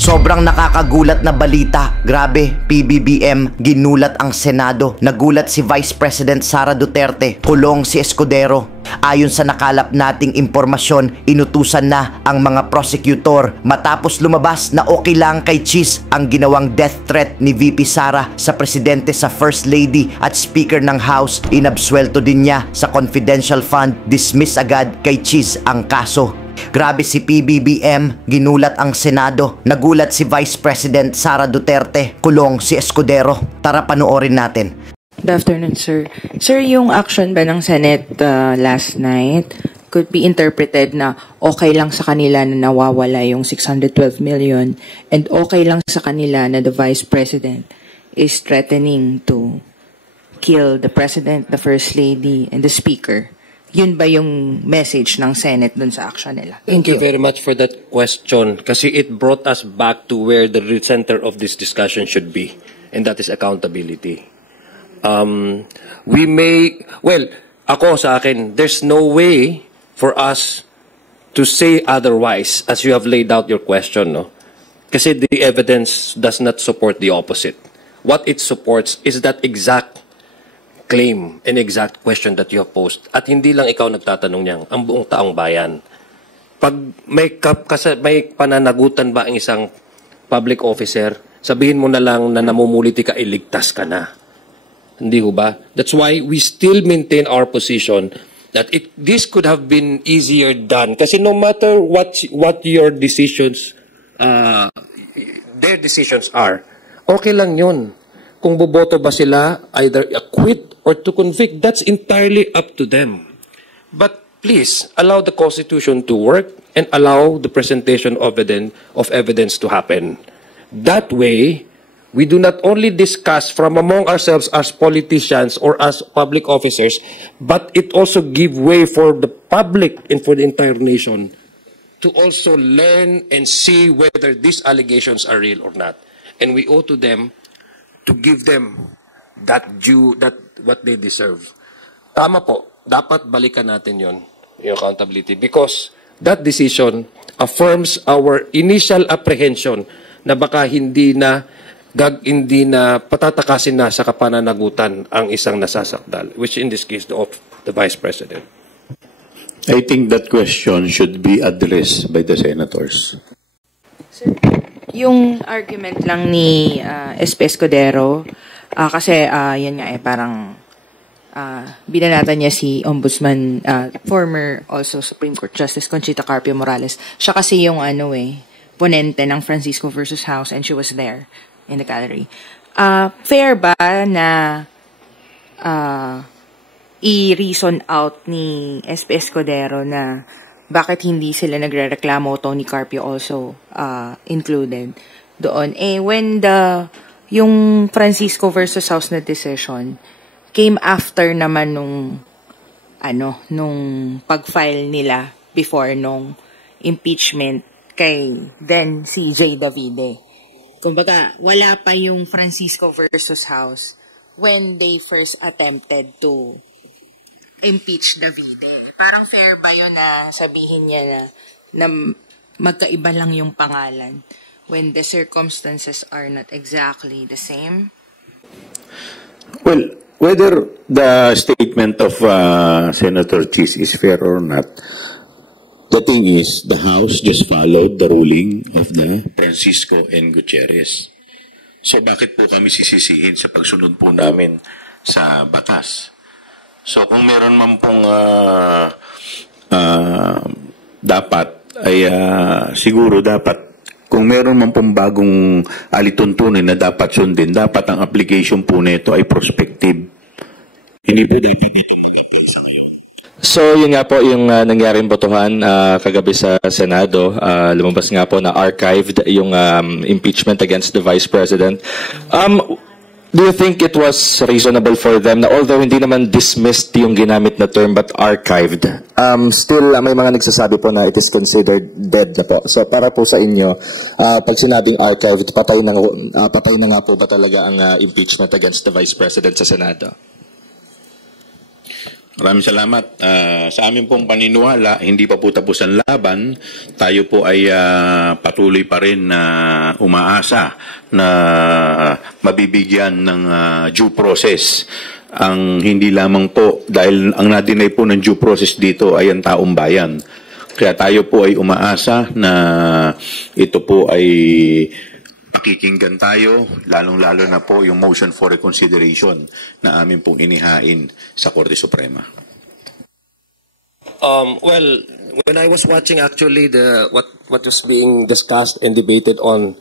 Sobrang nakakagulat na balita. Grabe, PBBM, ginulat ang Senado. Nagulat si Vice President Sara Duterte. Kulong si Escudero. Ayon sa nakalap nating impormasyon, inutusan na ang mga prosecutor matapos lumabas na okay lang kay Cheese ang ginawang death threat ni VP Sara sa presidente, sa First Lady at Speaker ng House. Inabsuelto din niya sa confidential fund. Dismiss agad kay Cheese ang kaso. Grabe si PBBM, ginulat ang Senado. Nagulat si Vice President Sara Duterte. Kulong si Escudero. Tara panoorin natin. Good afternoon, sir. Sir, yung action ba ng Senate last night could be interpreted na okay lang sa kanila na nawawala yung 612 million and okay lang sa kanila na the Vice President is threatening to kill the President, the First Lady, and the Speaker. Yun ba yung message ng Senate dun sa action nila? Thank you very much for that question kasi it brought us back to where the center of this discussion should be, and that is accountability. Ako sa akin, there's no way for us to say otherwise as you have laid out your question, no? Kasi the evidence does not support the opposite. What it supports is that exact claim and exact question that you have posed. At hindi lang ikaw nagtatanong niyan, ang buong taong bayan. Pag may pananagutan ba ang isang public officer, sabihin mo na lang na namumuliti ka, iligtas ka na. Hindi ho ba? That's why we still maintain our position that this could have been easier done. Kasi no matter what your decisions, their decisions are, okay lang yun. Kung boboto ba sila, either acquit or to convict, that's entirely up to them. But please, allow the Constitution to work and allow the presentation of evidence to happen. That way, we do not only discuss from among ourselves as politicians or as public officers, but it also give way for the public and for the entire nation to also learn and see whether these allegations are real or not. And we owe to them to give them that due, that what they deserve. Tama po, dapat balikan natin yung accountability because that decision affirms our initial apprehension na baka hindi na patatakasin na sa kapananagutan ang isang nasasakdal, which in this case of the Vice President. I think that question should be addressed by the senators. Sir, yung argument lang ni SP Escudero, kasi yan nga parang binanatan niya si Ombudsman, former also Supreme Court Justice Conchita Carpio Morales. Siya kasi yung ponente ng Francisco versus House and she was there in the gallery. Fair ba na i-reason out ni SP Escudero na bakit hindi sila nagrereklamo, Tony Carpio also included doon? When yung Francisco versus House na decision came after naman nung pag-file nila before nung impeachment kay then si J. Davide. Kumbaga, wala pa yung Francisco versus House when they first attempted to impeach Davide. Parang fair ba yun na sabihin niya na magkaiba lang yung pangalan when the circumstances are not exactly the same? Well, whether the statement of Senator Cheese is fair or not, the thing is, the House just followed the ruling of the Francisco and Gutierrez. So, bakit po kami sisisiin sa pagsunod po namin sa batas? So, kung meron man pong dapat, ay siguro dapat, kung meron man pong bagong alituntunin na dapat sundin, dapat ang application po nito ay prospective. Hindi po dapat dito. So, yun nga po yung nangyaring botohan kagabi sa Senado. Lumabas nga po na archived yung impeachment against the Vice President. Do you think it was reasonable for them na although hindi naman dismissed yung ginamit na term but archived, still may mga nagsasabi po na it is considered dead na po. So para po sa inyo, pag sinabing archived, patay na nga po ba talaga ang impeachment against the Vice President sa Senado? Maraming salamat. Sa amin pong paniniwala, hindi pa po tapos ang laban. Tayo po ay patuloy pa rin na umaasa na mabibigyan ng due process. Ang hindi lamang po, dahil ang na-deny po ng due process dito ay ang taong bayan. Kaya tayo po ay umaasa na ito po ay pakikinggan tayo, lalong-lalo na po yung motion for reconsideration na amin pong inihain sa Korte Suprema. Well, when I was watching actually what was being discussed and debated on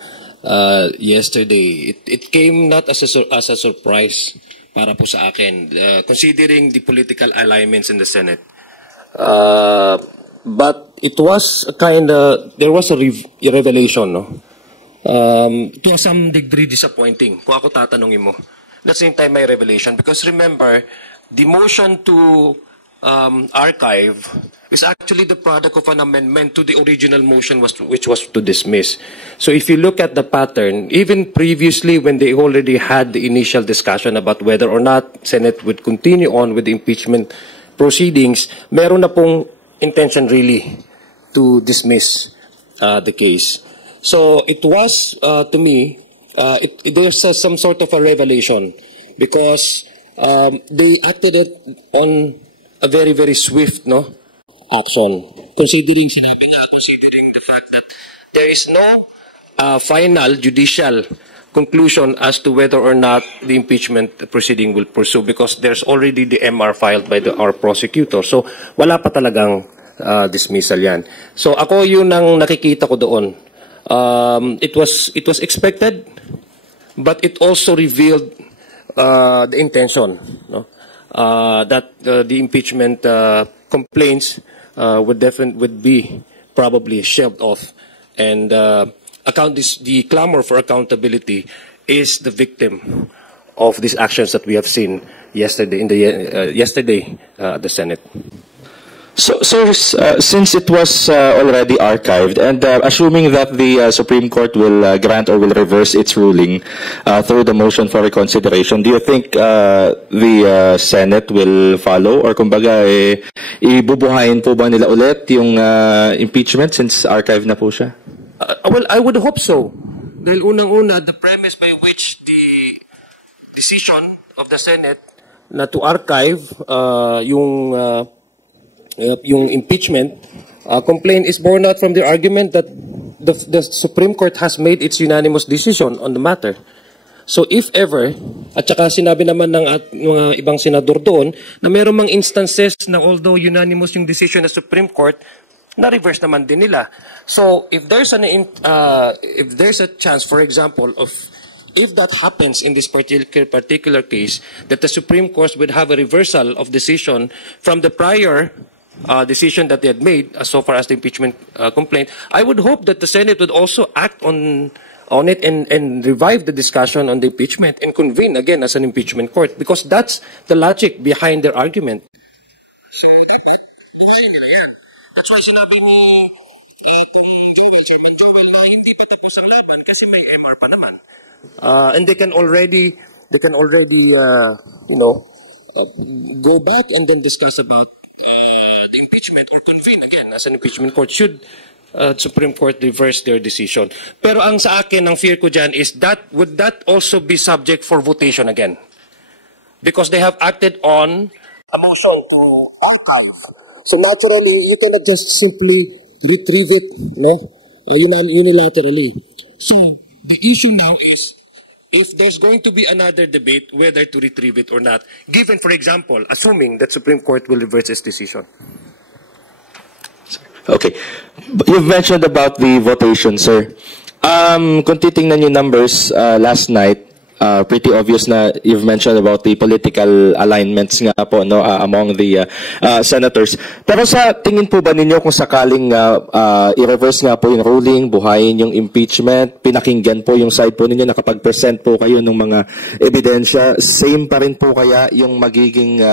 yesterday, it came not as a surprise para po sa akin, considering the political alignments in the Senate. But it was there was a revelation, no? To some degree disappointing, kung ako tatanungin mo. At the same time, may revelation. Because remember, the motion to archive is actually the product of an amendment to the original motion which was to dismiss. So if you look at the pattern, even previously when they already had the initial discussion about whether or not Senate would continue on with the impeachment proceedings, meron na pong intention really to dismiss the case. So it was, to me, there's some sort of a revelation because they acted it on a very, very swift action. Considering the fact that there is no final judicial conclusion as to whether or not the impeachment proceeding will pursue because there's already the MR filed by our prosecutor. So wala pa talagang dismissal yan. So ako yun ang nakikita ko doon. It was expected, but it also revealed the intention, that the impeachment complaints would be probably shelved off, and the clamor for accountability is the victim of these actions that we have seen yesterday at the Senate. So, since it was already archived, and assuming that the Supreme Court will grant or will reverse its ruling through the motion for reconsideration, do you think the Senate will follow? Or kumbaga, ibubuhayin po ba nila ulit yung impeachment since archived na po siya? Well, I would hope so. Dahil unang-una, the premise by which the decision of the Senate na to archive yung impeachment complaint is born out from the argument that the Supreme Court has made its unanimous decision on the matter. So if ever, at saka sinabi naman ng mga ibang senador doon, na meron mang instances na although unanimous yung decision ng Supreme Court, na-reverse naman din nila. So if there's a chance, for example, if that happens in this particular case, that the Supreme Court would have a reversal of decision from the prior decision that they had made so far as the impeachment complaint, I would hope that the Senate would also act on it and revive the discussion on the impeachment and convene again as an impeachment court, because that's the logic behind their argument. That's why sinabi ni Chairman Joel na hindi pa tapos ang laban kasi may MR pa naman. And they can already go back and then discuss about the impeachment or convene again as an impeachment court should Supreme Court reverse their decision. Pero ang sa akin, ang fear ko dyan is would that also be subject for votation again? Because they have acted on a motion to archive. So naturally, you cannot just simply retrieve it unilaterally. So the issue now is, if there's going to be another debate whether to retrieve it or not, given, for example, assuming that Supreme Court will reverse its decision. Okay. You've mentioned about the votation, sir. Kung titingnan yung numbers last night, pretty obvious na you've mentioned about the political alignments nga po among the senators. Pero sa tingin po ba ninyo kung sakaling i-reverse nga po yung ruling, buhayin yung impeachment, pinakinggan po yung side po ninyo, nakapag-present po kayo ng mga ebidensya, same pa rin po kaya yung magiging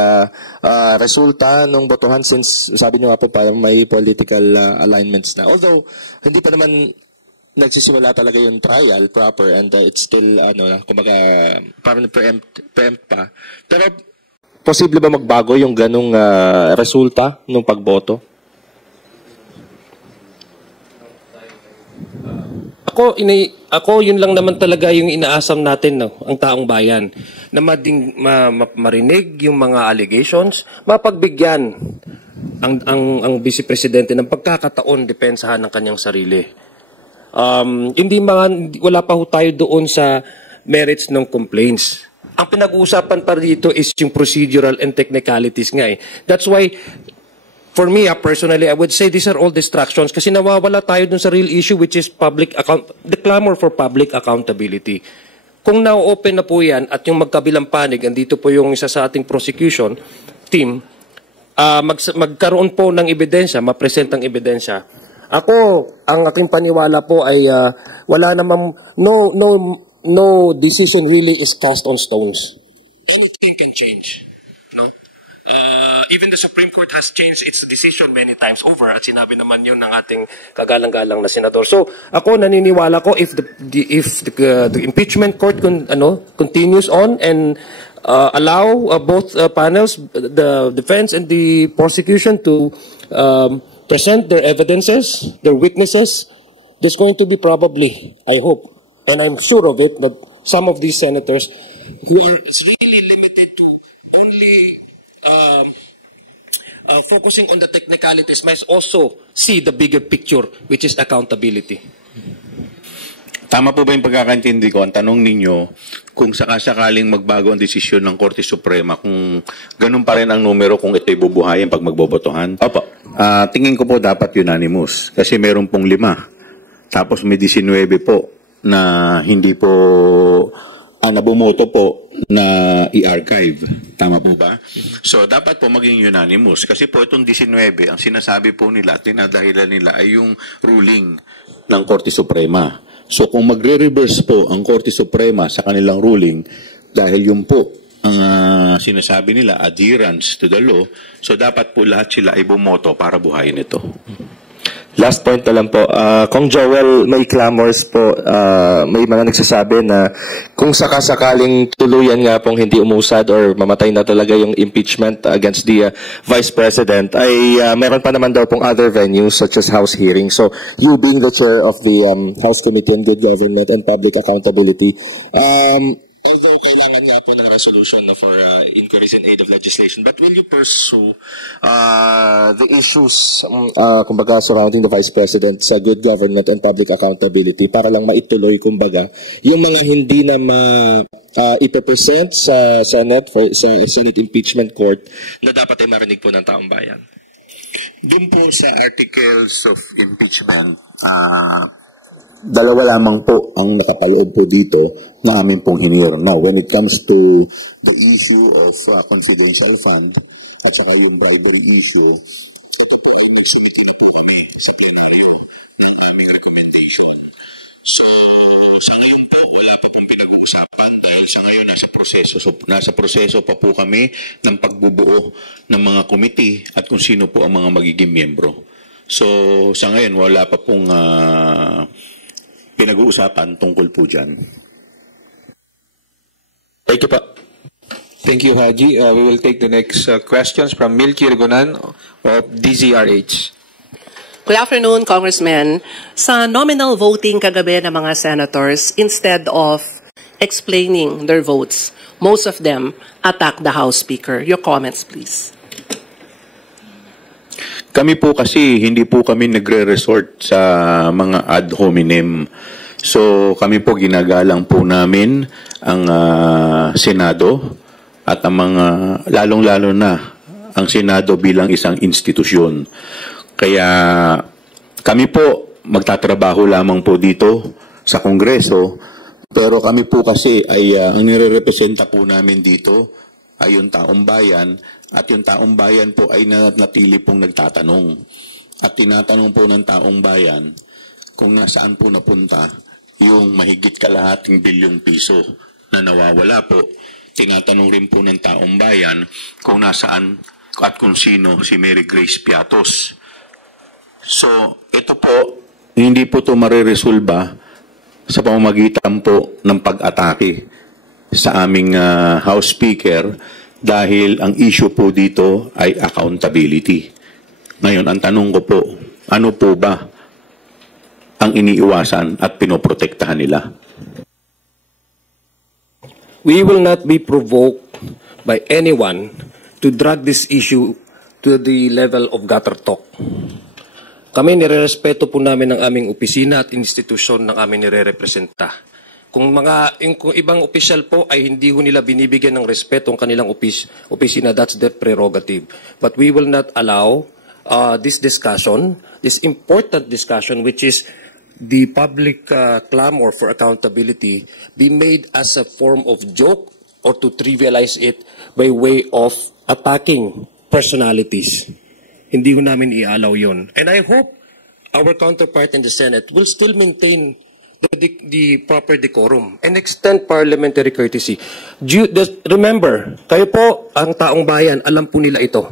resulta ng botohan, since sabi nyo nga po parang may political alignments na. Although, hindi pa naman nagsisimula talaga yung trial proper, and it's still kumbaga parang preempt pa. Pero posible ba magbago yung ganong resulta ng pagboto? Ako yun lang naman talaga yung inaasam natin, no, ang taong bayan, na marinig yung mga allegations, mapagbigyan ang Vice Presidente ng pagkakataon depensahan ng kanyang sarili. Wala pa ho tayo doon sa merits ng complaints. Ang pinag-uusapan pa dito is yung procedural and technicalities nga eh. That's why for me, personally, I would say these are all distractions kasi nawawala tayo dun sa real issue, which is the clamor for public accountability. Kung na-open na po yan at yung magkabilang panig, andito po yung isa sa ating prosecution team, magkaroon po ng ebidensya, mapresent ang ebidensya. Ako, ang aking paniwala po ay wala namang, no decision really is cast on stones. Anything can change, no? Even the Supreme Court has changed its decision many times over at sinabi naman yun ng ating kagalang-galang na senador. So ako naniniwala ko if the impeachment court continues on and allow both panels, the defense and the prosecution to present their evidences, their witnesses, there's going to be probably, I hope, and I'm sure of it, that some of these senators who are strictly limited to only focusing on the technicalities might also see the bigger picture, which is accountability. Tama po ba yung pagkakaintindi ko? Ang tanong ninyo, kung sakasakaling magbago ang desisyon ng Korte Suprema, kung ganun pa rin ang numero kung ito'y bubuhayin pag magbobotohan? Opo. Tingin ko po dapat unanimous. Kasi meron pong 5. Tapos may 19 po na hindi po na bumoto po na i-archive. Tama po ba? So, dapat po maging unanimous. Kasi po itong 19, ang sinasabi po nila, tinadahilan nila ay yung ruling ng Korte Suprema. So, kung magre-reverse po ang Korte Suprema sa kanilang ruling, dahil yun po ang sinasabi nila, adherence to the law, so dapat po lahat sila ay bumoto para buhayin ito. Last point na lang po. Kung Joel, may clamors po, may mga nagsasabi na kung sakasakaling tuluyan nga pong hindi umusad or mamatay na talaga yung impeachment against the Vice President, ay meron pa naman daw pong other venues such as House hearings. So, you being the chair of the House Committee on Good Government and Public Accountability, although kailangan nga po ng resolution for inquiries in aid of legislation, but will you pursue the issues kumbaga surrounding the Vice President sa good government and public accountability para lang maituloy kumbaga yung mga hindi na ipepresent sa Senate sa Senate Impeachment Court na dapat ay marinig po ng taong bayan? Doon po sa articles of impeachment, dalawa lamang po ang nakapaloob po dito na amin pong hinir. Now, when it comes to the issue of confidential fund at saka yung bribery issue, aming recommendation. So, sa ngayon po, wala pa pong pinag-uusapan dahil sa ngayon nasa proseso. So, nasa proseso pa po kami ng pagbubuo ng mga committee at kung sino po ang mga magiging miyembro. So, sa ngayon, wala pa pong pinag-uusapan tungkol po dyan. Thank you pa. Thank you, Haji. We will take the next questions from Milky Rigonan of DZRH. Good afternoon, Congressman. Sa nominal voting kagabi ng mga senators, instead of explaining their votes, most of them attack the House Speaker. Your comments, please. Kami po kasi, hindi po kami nagre-resort sa mga ad hominem. So, kami po ginagalang po namin ang Senado at ang mga, lalong-lalo na, ang Senado bilang isang institusyon. Kaya, kami po magtatrabaho lamang po dito sa Kongreso, pero kami po kasi ay, ang nire-representa po namin dito ay yung taong bayan, at yung taong bayan po ay natili pong nagtatanong. At tinatanong po ng taong bayan kung nasaan po napunta yung mahigit kalahating bilyong piso na nawawala po. Tinatanong rin po ng taong bayan kung nasaan at kung sino si Mary Grace Piatos. So, ito po, hindi po ito mariresolba sa pamamagitan po ng pag-atake sa aming House Speaker dahil ang issue po dito ay accountability. Ngayon, ang tanong ko po, ano po ba ang iniiwasan at pinoprotektahan nila? We will not be provoked by anyone to drag this issue to the level of gutter talk. Kami nirerespeto po namin ang aming opisina at institusyon ng aming nirerepresenta. Kung ibang opisyal po ay hindi ho nila binibigyan ng respeto ang kanilang opisina, that's their prerogative. But we will not allow this discussion, this important discussion, which is the public clamor for accountability, be made as a form of joke or to trivialize it by way of attacking personalities. Hindi ho namin i-allow yun. And I hope our counterpart in the Senate will still maintain the proper decorum and extend parliamentary courtesy. Remember, kayo po, ang taong bayan, alam po nila ito.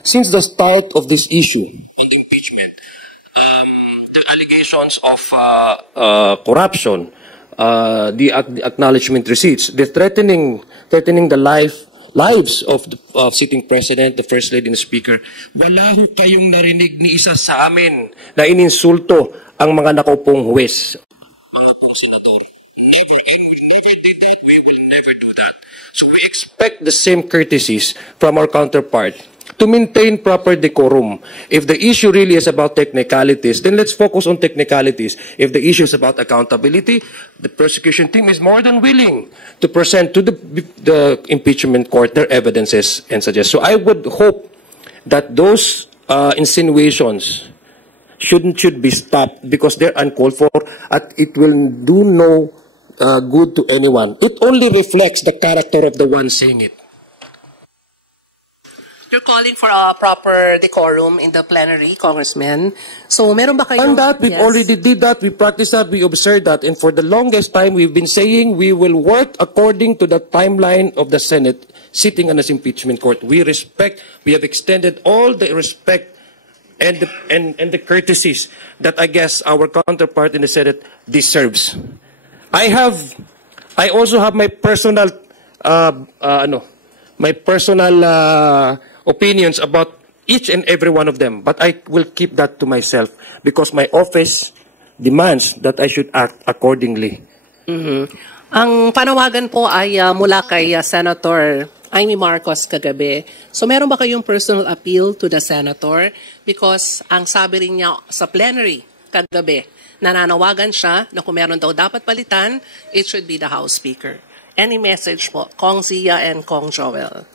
Since the start of this issue on impeachment, the allegations of corruption, the acknowledgement receipts, the threatening the lives of the sitting president, the first lady, and the speaker, wala ho kayong narinig ni isa sa amin na ininsulto ang mga nakaupong huwes. So we expect the same courtesies from our counterpart to maintain proper decorum. If the issue really is about technicalities, then let's focus on technicalities. If the issue is about accountability, the prosecution team is more than willing to present to the impeachment court their evidences and suggest. So I would hope that those insinuations should be stopped because they're uncalled for and it will do no good to anyone. It only reflects the character of the one saying it. You're calling for a proper decorum in the plenary, Congressman. So, meron ba kayong... On that, we've already did that, we practiced that, we observed that, and for the longest time, we've been saying we will work according to the timeline of the Senate sitting on this impeachment court. We have extended all the respect and the courtesies that I guess our counterpart in the Senate deserves. I also have my personal, opinions about each and every one of them, but I will keep that to myself because my office demands that I should act accordingly. Ang panawagan po ay mula kay Senator Amy Marcos kagabi. So meron ba kayong personal appeal to the Senator? Because ang sabi rin niya sa plenary kagabi, nananawagan siya na kung meron daw dapat palitan, it should be the House Speaker. Any message po, Kong Zia and Kong Joel?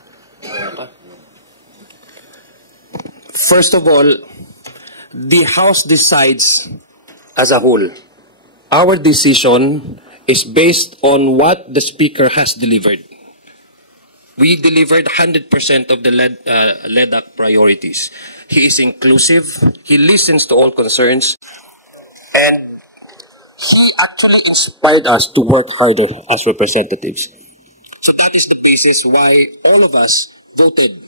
First of all, the House decides as a whole. Our decision is based on what the Speaker has delivered. We delivered 100% of the LEDAC priorities. He is inclusive. He listens to all concerns. And he actually inspired us to work harder as representatives. So that is the basis why all of us voted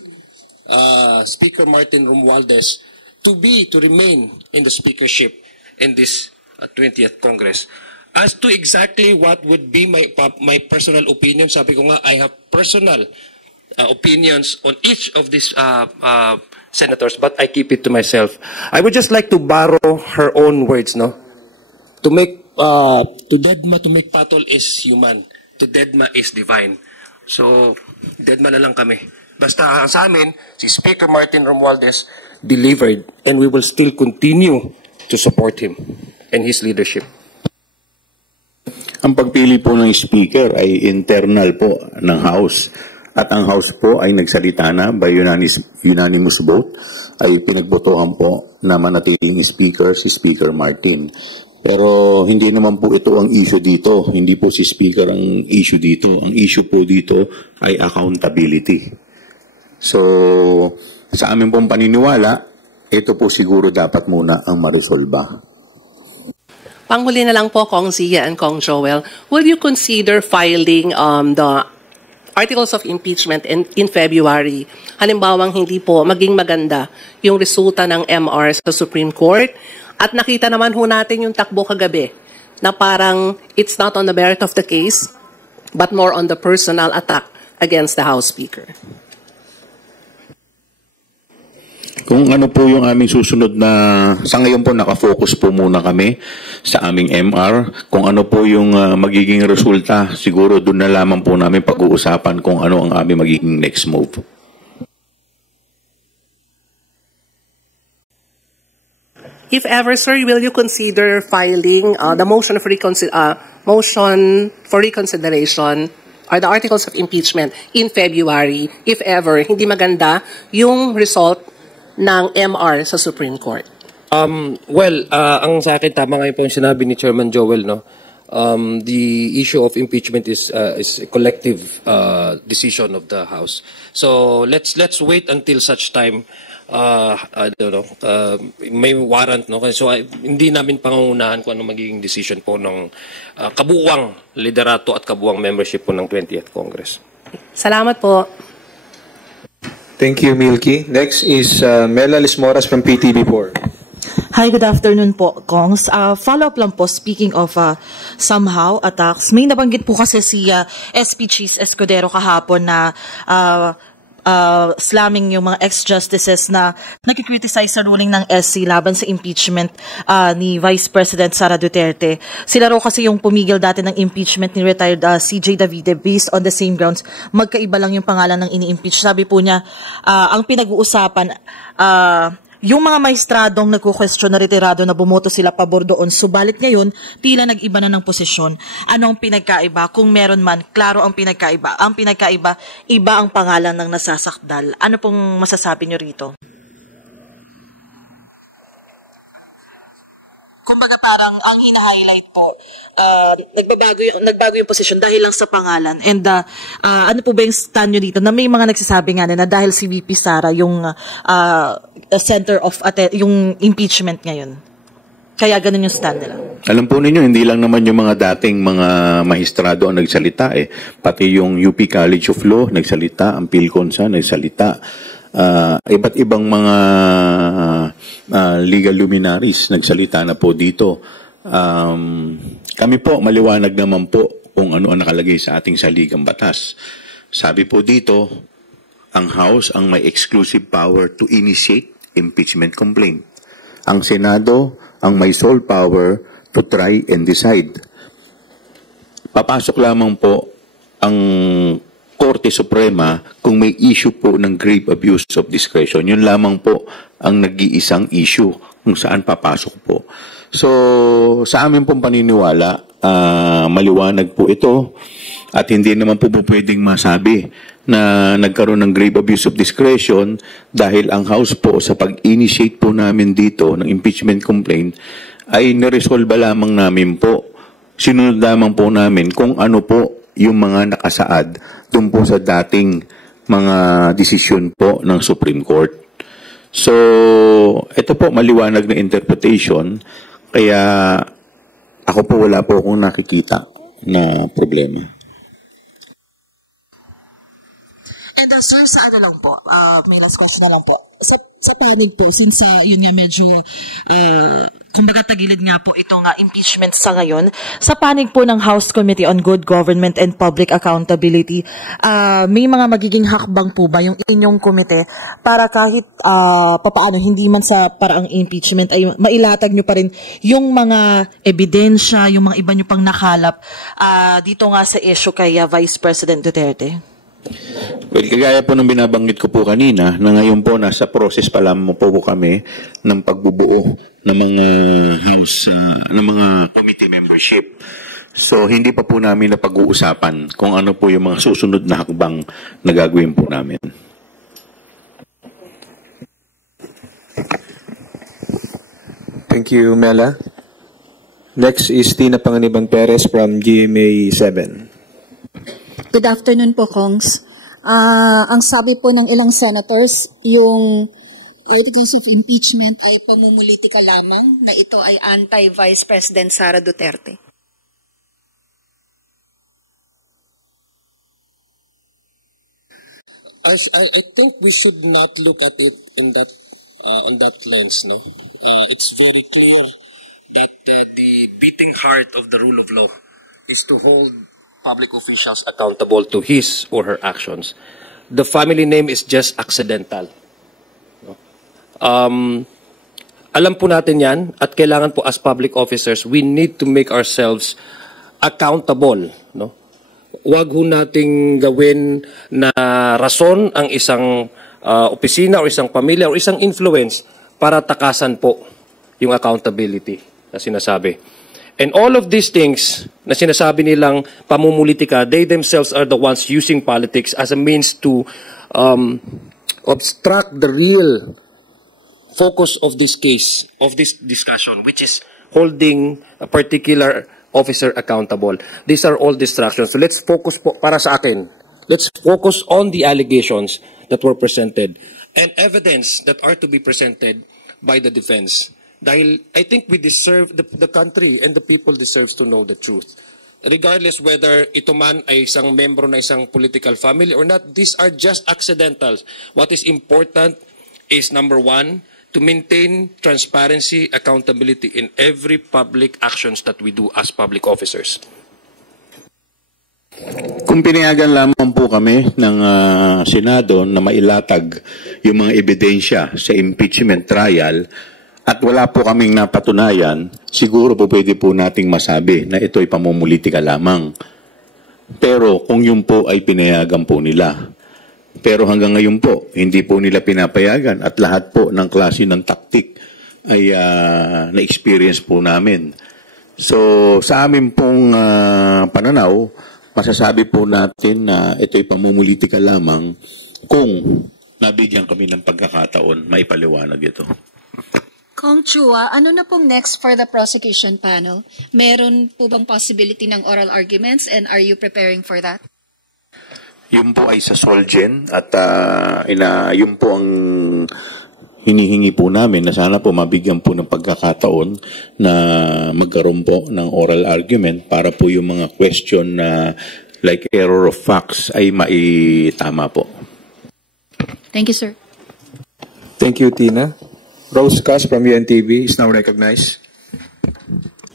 Speaker Martin Romualdez to remain in the speakership in this 20th Congress. As to exactly what would be my personal opinion, sabi ko nga, I have personal opinions on each of these senators, but I keep it to myself. I would just like to borrow her own words, no? To Dedma to make patol is human. To Dedma is divine. So, Dedma na lang kami. Basta sa amin, si Speaker Martin Romualdez delivered and we will still continue to support him and his leadership. Ang pagpili po ng speaker ay internal po ng House. At ang House po ay nagsalita na by unanimous vote ay pinagbotohan po na manatiling speaker si Speaker Martin. Pero hindi naman po ito ang issue dito. Hindi po si speaker ang issue dito. Ang issue po dito ay accountability. So, sa amin pong paniniwala, ito po siguro dapat muna ang ma-resolve. Panghuli na lang po, Kong Zia and Kong Joel, will you consider filing the articles of impeachment in February? Halimbawang hindi po maging maganda yung resulta ng MR sa Supreme Court. At nakita naman ho natin yung takbo kagabi na parang it's not on the merit of the case, but more on the personal attack against the House Speaker. Kung ano po yung aming susunod na, sa ngayon po nakafocus po muna kami sa aming MR. Kung ano po yung magiging resulta, siguro doon na lamang po namin pag-uusapan kung ano ang aming magiging next move. If ever, sir, will you consider filing the motion for reconsideration or the articles of impeachment in February, if ever, hindi maganda yung result ng MR sa Supreme Court? Ang sa akin, tama nga po yung sinabi ni Chairman Joel, no? The issue of impeachment is a collective decision of the House. So let's wait until such time I don't know, may warrant, no? So hindi namin pangungunahan kung ano magiging decision po ng kabuuang liderato at kabuuang membership po ng 20th Congress. Salamat po. Thank you, Milky. Next is Mela Lismoras from PTV4. Hi, good afternoon po, Kongs. Follow-up lang po, speaking of somehow attacks, may nabanggit po kasi si SP Cheese Escudero kahapon na slamming yung mga ex-justices na nag-criticize sa ruling ng SC laban sa impeachment ni Vice President Sara Duterte. Sila raw kasi yung pumigil dati ng impeachment ni retired CJ Davide based on the same grounds. Magkaiba lang yung pangalan ng ini-impeach. Sabi po niya, ang pinag-uusapan, yung mga maestradong nagko-question na retirado na bumoto sila pabor doon, subalit ngayon, tila nag-iba na ng posisyon. Ano ang pinagkaiba? Kung meron man, klaro ang pinagkaiba. Ang pinagkaiba, iba ang pangalan ng nasasakdal. Ano pong masasabi nyo rito? Kumbaga parang ang hina-highlight po, nagbago yung posisyon dahil lang sa pangalan. And ano po ba yung stand nyo dito? Na may mga nagsasabi nga na dahil si VP Sara yung center of yung impeachment ngayon. Kaya ganun yung stand nila. Alam po ninyo, hindi lang naman yung mga dating mga mahistrado ang nagsalita eh. Pati yung UP College of Law nagsalita, ang PhilConsa nagsalita. Iba't ibang mga legal luminaries nagsalita na po dito. Kami po, maliwanag naman po kung ano ang nakalagay sa ating saligang batas. Sabi po dito, ang House ang may exclusive power to initiate impeachment complaint. Ang Senado ang may sole power to try and decide. Papasok lamang po ang Korte Suprema kung may issue po ng grave abuse of discretion. Yun lamang po ang nag-iisang issue kung saan papasok po. So, sa amin pong paniniwala, maliwanag po ito at hindi naman po pwedeng masabi na nagkaroon ng grave abuse of discretion dahil ang House po sa pag-initiate po namin dito ng impeachment complaint ay niresolba lamang namin po. Sinunod lamang po namin kung ano po yung mga nakasaad dun po sa dating mga desisyon po ng Supreme Court. So, ito po maliwanag na interpretation, kaya ako po wala po akong nakikita na problema. And sir, sa ano lang po, may last question na lang po. Sa panig po, since yun nga medyo, kumbaga tagilid nga po itong impeachment sa ngayon, sa panig po ng House Committee on Good Government and Public Accountability, may mga magiging hakbang po ba yung inyong komite para kahit papaano, hindi man sa paraang impeachment, ay mailatag nyo pa rin yung mga ebidensya, yung mga iba nyo pang nakalap dito nga sa issue kay Vice President Duterte? Well, kagaya po ng binabanggit ko po kanina, na ngayon po nasa process pa lamang po kami ng pagbubuo ng mga house, ng mga committee membership. So, hindi pa po namin napag-uusapan kung ano po yung mga susunod na hakbang na gagawin po namin. Thank you, Mela. Next is Tina Panganiban Perez from GMA 7. Good afternoon po, Kongs. Ang sabi po ng ilang senators, yung articles of impeachment ay pamumulitika lamang, na ito ay anti-Vice President Sara Duterte. I think we should not look at it in that lens. No? It's very clear that the beating heart of the rule of law is to hold public officials accountable to his or her actions. The family name is just accidental. Alam po natin yan at kailangan po as public officers, we need to make ourselves accountable. No? Huwag ho nating gawin na rason ang isang opisina o isang pamilya o isang influence para takasan po yung accountability na sinasabi. And all of these things na sinasabi nilang pamumulitika, they themselves are the ones using politics as a means to obstruct the real focus of this case, of this discussion, which is holding a particular officer accountable. These are all distractions. So let's focus po, para sa akin, let's focus on the allegations that were presented and evidence that are to be presented by the defense. Dahil I think we deserve, the country and the people deserves to know the truth. Regardless whether ito man ay isang membro na isang political family or not, these are just accidentals. What is important is number one, to maintain transparency, accountability in every public actions that we do as public officers. Kung pinayagan lamang po kami ng Senado na mailatag yung mga ebidensya sa impeachment trial at wala po kaming napatunayan, siguro po pwede po nating masabi na ito'y pamumulitika lamang. Pero kung yun po ay pinayagan po nila. Pero hanggang ngayon po, hindi po nila pinapayagan at lahat po ng klase ng taktik ay na-experience po namin. So sa amin pong pananaw, masasabi po natin na ito'y pamumulitika lamang kung nabigyan kami ng pagkakataon, maipaliwanag ito. Kong Chua, ano na pong next for the prosecution panel? Meron po bang possibility ng oral arguments and are you preparing for that? Yun po ay sa Solgen at yun po ang hinihingi po namin na sana po mabigyan po ng pagkakataon na magkaroon po ng oral argument para po yung mga question na like error of facts ay maitama po. Thank you, sir. Thank you, Tina. Rose Cas from UNTV is now recognized.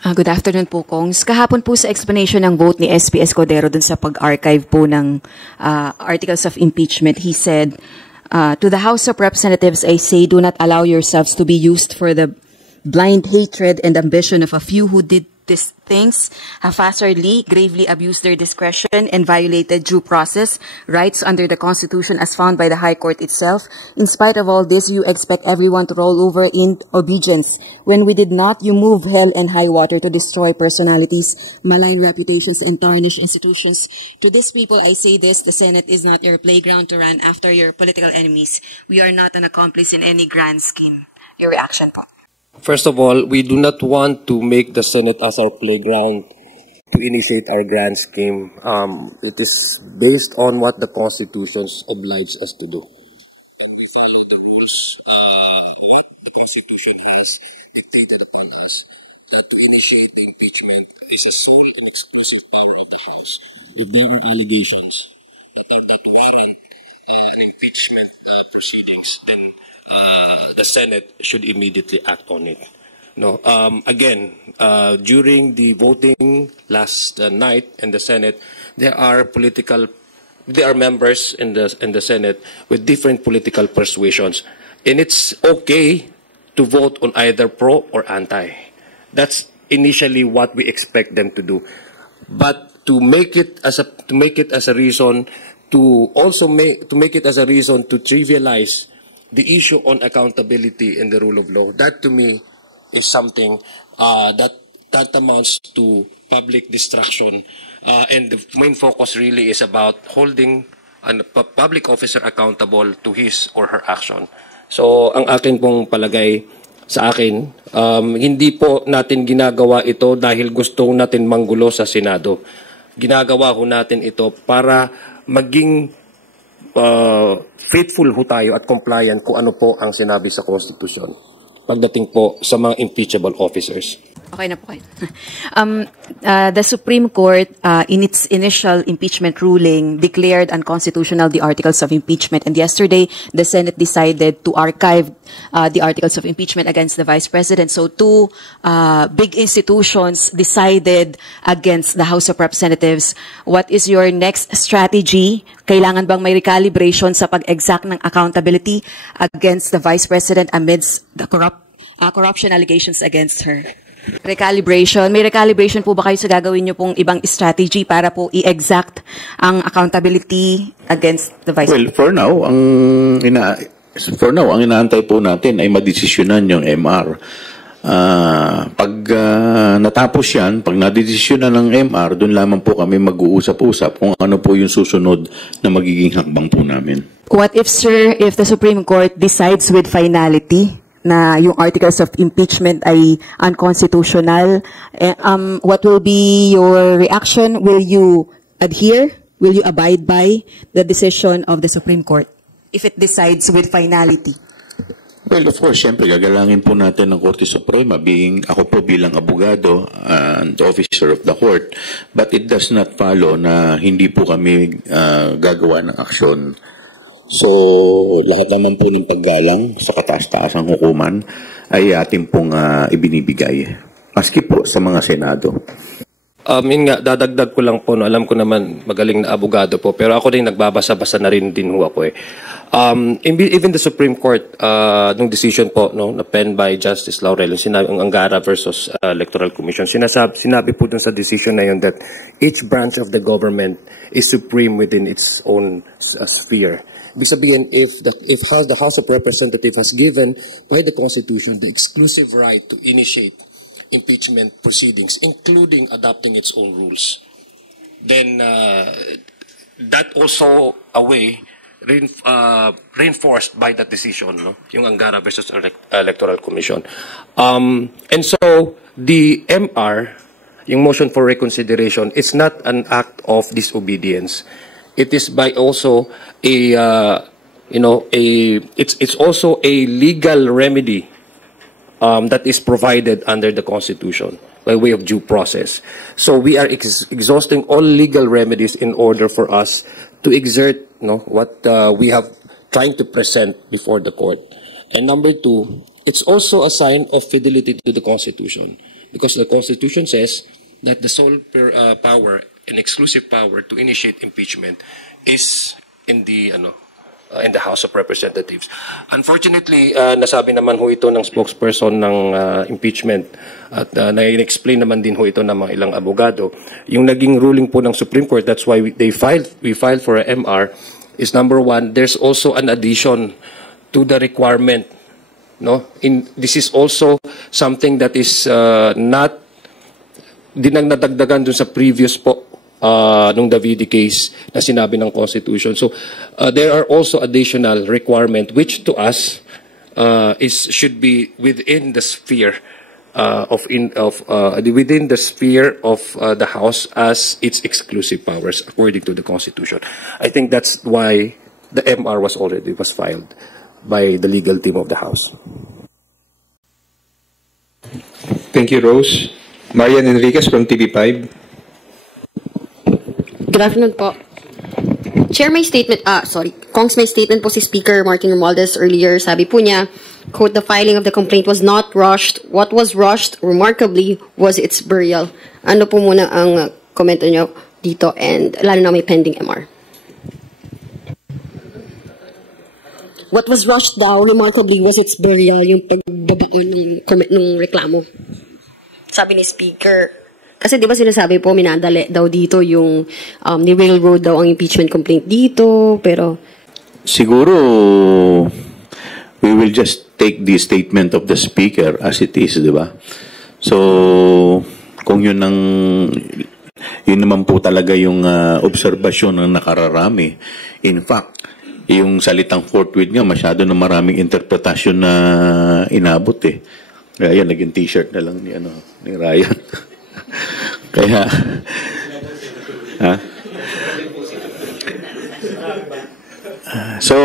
Good afternoon po, Kongs. Kahapon po sa explanation ng vote ni SP Escudero dun sa pag-archive po ng articles of impeachment, he said, to the House of Representatives, I say, do not allow yourselves to be used for the blind hatred and ambition of a few who did these things, haphazardly, gravely abused their discretion and violated due process rights under the Constitution as found by the High Court itself. In spite of all this, you expect everyone to roll over in obedience. When we did not, you move hell and high water to destroy personalities, malign reputations, and tarnish institutions. To these people, I say this, the Senate is not your playground to run after your political enemies. We are not an accomplice in any grand scheme. Your reaction po? First of all, we do not want to make the Senate as our playground to initiate our grand scheme. It is based on what the Constitution obliges us to do. The rules, the Constitution has dictated upon us that to initiate the impeachment is a sole and exclusive power of the House. If there are allegations that warrant an impeachment proceedings, then the Senate should immediately act on it. No, again, during the voting last night in the Senate, there are members in the Senate with different political persuasions, and it's okay to vote on either pro or anti. That's initially what we expect them to do, but to make it as a reason to trivialize the issue on accountability and the rule of law, that to me is something that amounts to public distraction. And the main focus really is about holding a public officer accountable to his or her action. So, ang akin pong palagay sa akin, hindi po natin ginagawa ito dahil gusto natin manggulo sa Senado. Ginagawa ho natin ito para maging faithful ho tayo at compliant kung ano po ang sinabi sa Constitution pagdating po sa mga impeachable officers. Okay na po kayo. The Supreme Court, in its initial impeachment ruling, declared unconstitutional the articles of impeachment. And yesterday, the Senate decided to archive the articles of impeachment against the Vice President. So two big institutions decided against the House of Representatives. What is your next strategy? Kailangan bang may recalibration sa pag-exact ng accountability against the Vice President amidst the corruption allegations against her? Recalibration. May recalibration po ba kayo sa gagawin niyo pong ibang strategy para po i-exact ang accountability against the Vice President? Well, for now, ang inaantay po natin ay madesisyonan yung MR. Pag natapos yan, pag nadesisyonan ng MR, doon lamang po kami mag-uusap-usap kung ano po yung susunod na magiging hakbang po namin. What if, sir, if the Supreme Court decides with finality na yung articles of impeachment ay unconstitutional, what will be your reaction? Will you adhere? Will you abide by the decision of the Supreme Court if it decides with finality? Well, of course, siyempre, gagalangin po natin ng Korte Suprema, ako po bilang abogado and officer of the court, but it does not follow na hindi po kami gagawa ng aksyon. So, lahat naman po ng paggalang sa kataas-taasang hukuman ay ating pong ibinibigay. Maski po sa mga Senado. Yun nga, dadagdag ko lang po, no, alam ko naman magaling na abogado po, pero ako din nagbabasa-basa na rin din ho ako eh. Even the Supreme Court, nung decision po, no, na penned by Justice Laurel, sinabi ang Angara versus Electoral Commission, sinabi po dun sa decision na yun that each branch of the government is supreme within its own sphere. Ibig sabihin, if the House of Representatives has given by the Constitution the exclusive right to initiate impeachment proceedings, including adopting its own rules, then that also a way reinforced by that decision, no? Yung Angara versus Electoral Commission. And so the MR, yung motion for reconsideration, is not an act of disobedience. It is by also it's also a legal remedy that is provided under the Constitution by way of due process. So we are exhausting all legal remedies in order for us to exert, what we have trying to present before the court. And number two, it's also a sign of fidelity to the Constitution, because the Constitution says that the sole power and exclusive power to initiate impeachment is in the House of Representatives. Unfortunately, nasabi naman ho ito ng spokesperson ng impeachment at na-explain naman din ho ito ng mga ilang abogado. Yung naging ruling po ng Supreme Court, that's why we filed for a MR, is number one, there's also an addition to the requirement. No? This is also something that is not dinagdagdagan dun sa previous po nung Davide case na sinabi ng Constitution. So there are also additional requirement which to us should be within the sphere within the sphere of the House as its exclusive powers according to the Constitution. I think that's why the MR was filed by the legal team of the House. Thank you, Rose. Marian Enriquez from TV5. Good afternoon po. Chair, may statement, Kongs, may statement po si Speaker Martin Romualdez earlier. Sabi po niya, quote, the filing of the complaint was not rushed. What was rushed, remarkably, was its burial. Ano po muna ang komento niyo dito, and lalo na may pending MR? What was rushed daw, remarkably, was its burial, yung pagbabaon ng reklamo. Sabi ni Speaker. Kasi di ba sinasabi po, minadali daw dito yung ni railroad daw ang impeachment complaint dito, pero... Siguro, we will just take the statement of the Speaker as it is, di ba? So, kung yun naman po talaga yung obserbasyon ng nakararami. In fact, yung salitang forthwith nga, masyado na maraming interpretasyon na inabot eh. Kaya yan, naging t-shirt na lang ni Ryan. Kaya, so,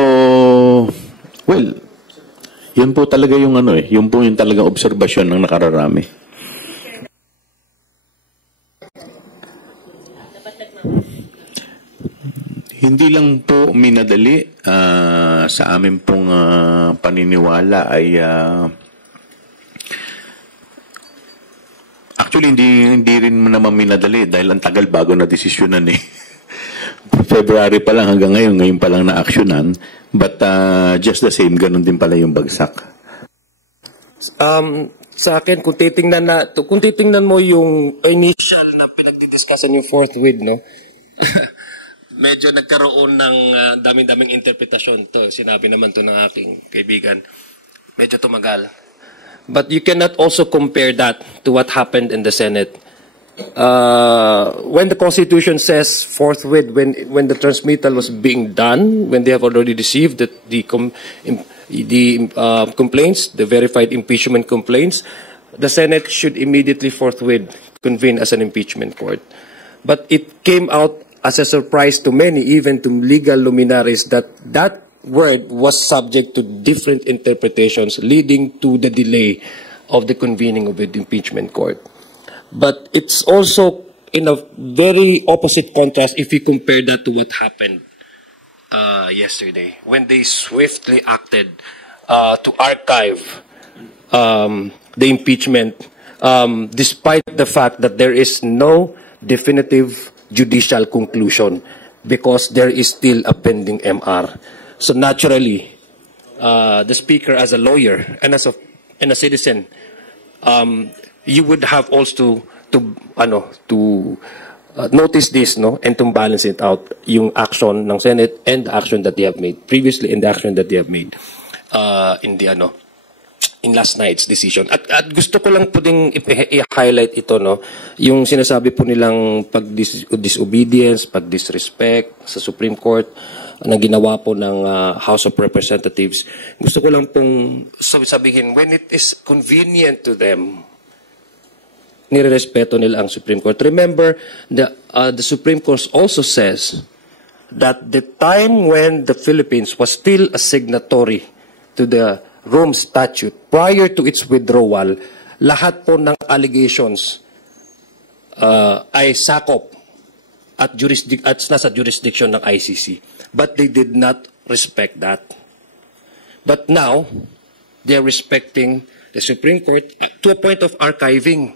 well, yun po talaga yung yun po yung talagang obserbasyon ng nakararami. Hindi lang po minadali. Sa amin pong paniniwala ay actually hindi rin naman minadali dahil ang tagal bago na desisyonan eh. February pa lang hanggang ngayon pa lang na-actionan. But just the same, ganun din pala yung bagsak. Sa akin, kung titingnan mo yung initial na pinagdidiscussan yung forthwith, no? Medyo nagkaroon ng daming-daming interpretasyon to. Sinabi naman to ng aking kaibigan. Medyo tumagal. But you cannot also compare that to what happened in the Senate. When the Constitution says forthwith, when the transmittal was being done, when they have already received the complaints, the verified impeachment complaints, the Senate should immediately forthwith convene as an impeachment court. But it came out as a surprise to many, even to legal luminaries, that word was subject to different interpretations, leading to the delay of the convening of the impeachment court. But it's also in a very opposite contrast if you compare that to what happened yesterday, when they swiftly acted to archive the impeachment, despite the fact that there is no definitive judicial conclusion, because there is still a pending MR. So naturally, the Speaker, as a lawyer and as a citizen, you would have also to notice this, no, and to balance it out, yung action ng Senate and the action that they have made previously and the action that they have made in last night's decision. At gusto ko lang po ding i-highlight ito, no, yung sinasabi po nilang pag-disobedience, pag-disrespect sa Supreme Court na ginawa po ng House of Representatives. Gusto ko lang pong sabihin, when it is convenient to them, nirerespeto nila ang Supreme Court. Remember, the Supreme Court also says that the time when the Philippines was still a signatory to the Rome Statute, prior to its withdrawal, lahat po ng allegations ay sakop at nasa jurisdiction ng ICC. But they did not respect that. But now, they are respecting the Supreme Court to a point of archiving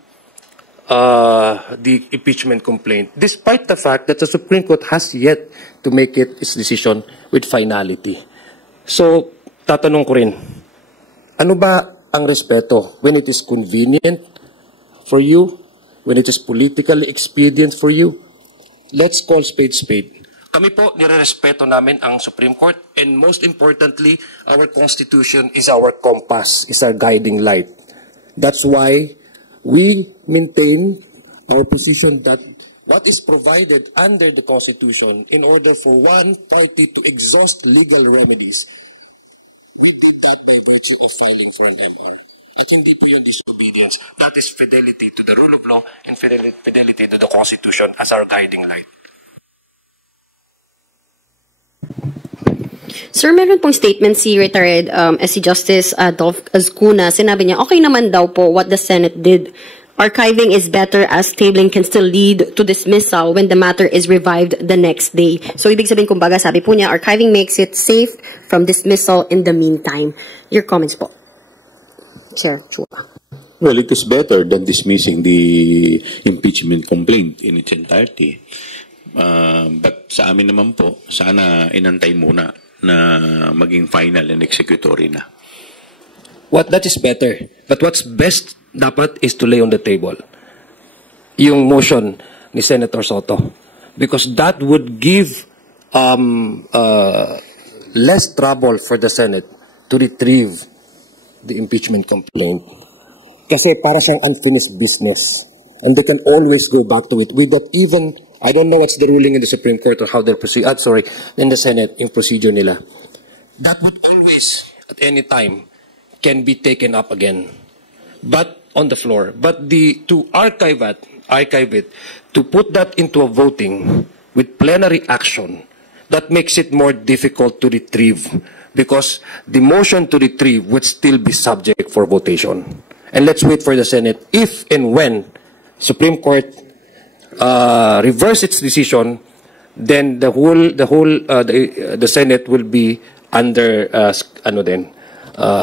the impeachment complaint, despite the fact that the Supreme Court has yet to make its decision with finality. So, tatanong ko rin, ano ba ang respeto? When it is convenient for you? When it is politically expedient for you? Let's call spade spade. Kami po, nire-respeto namin ang Supreme Court, and most importantly, our Constitution is our compass, is our guiding light. That's why we maintain our position that what is provided under the Constitution in order for one party to exhaust legal remedies, we did that by virtue of filing for an MR. At hindi po yung disobedience. That is fidelity to the rule of law and fidelity to the Constitution as our guiding light. Sir, meron pong statement si retired SC Justice Adolf Azcuna. Sinabi niya, okay naman daw po what the Senate did. Archiving is better as tabling can still lead to dismissal when the matter is revived the next day. So, ibig sabihin, kumbaga, sabi po niya, archiving makes it safe from dismissal in the meantime. Your comments po, Chair Chua. Well, it is better than dismissing the impeachment complaint in its entirety. But sa amin naman po, sana inantay muna na maging final and executory na. That is better. But what's best dapat is to lay on the table yung motion ni Senator Soto, because that would give less trouble for the Senate to retrieve the impeachment complaint. Kasi para siyang unfinished business. And they can always go back to it without even, I don't know what's the ruling in the Supreme Court or how they're in the Senate, in procedure nila. That would always, at any time, can be taken up again. But on the floor. But to archive it, to put that into a voting with plenary action, that makes it more difficult to retrieve, because the motion to retrieve would still be subject for votation. And let's wait for the Senate, if and when Supreme Court reverse its decision, then the Senate will be under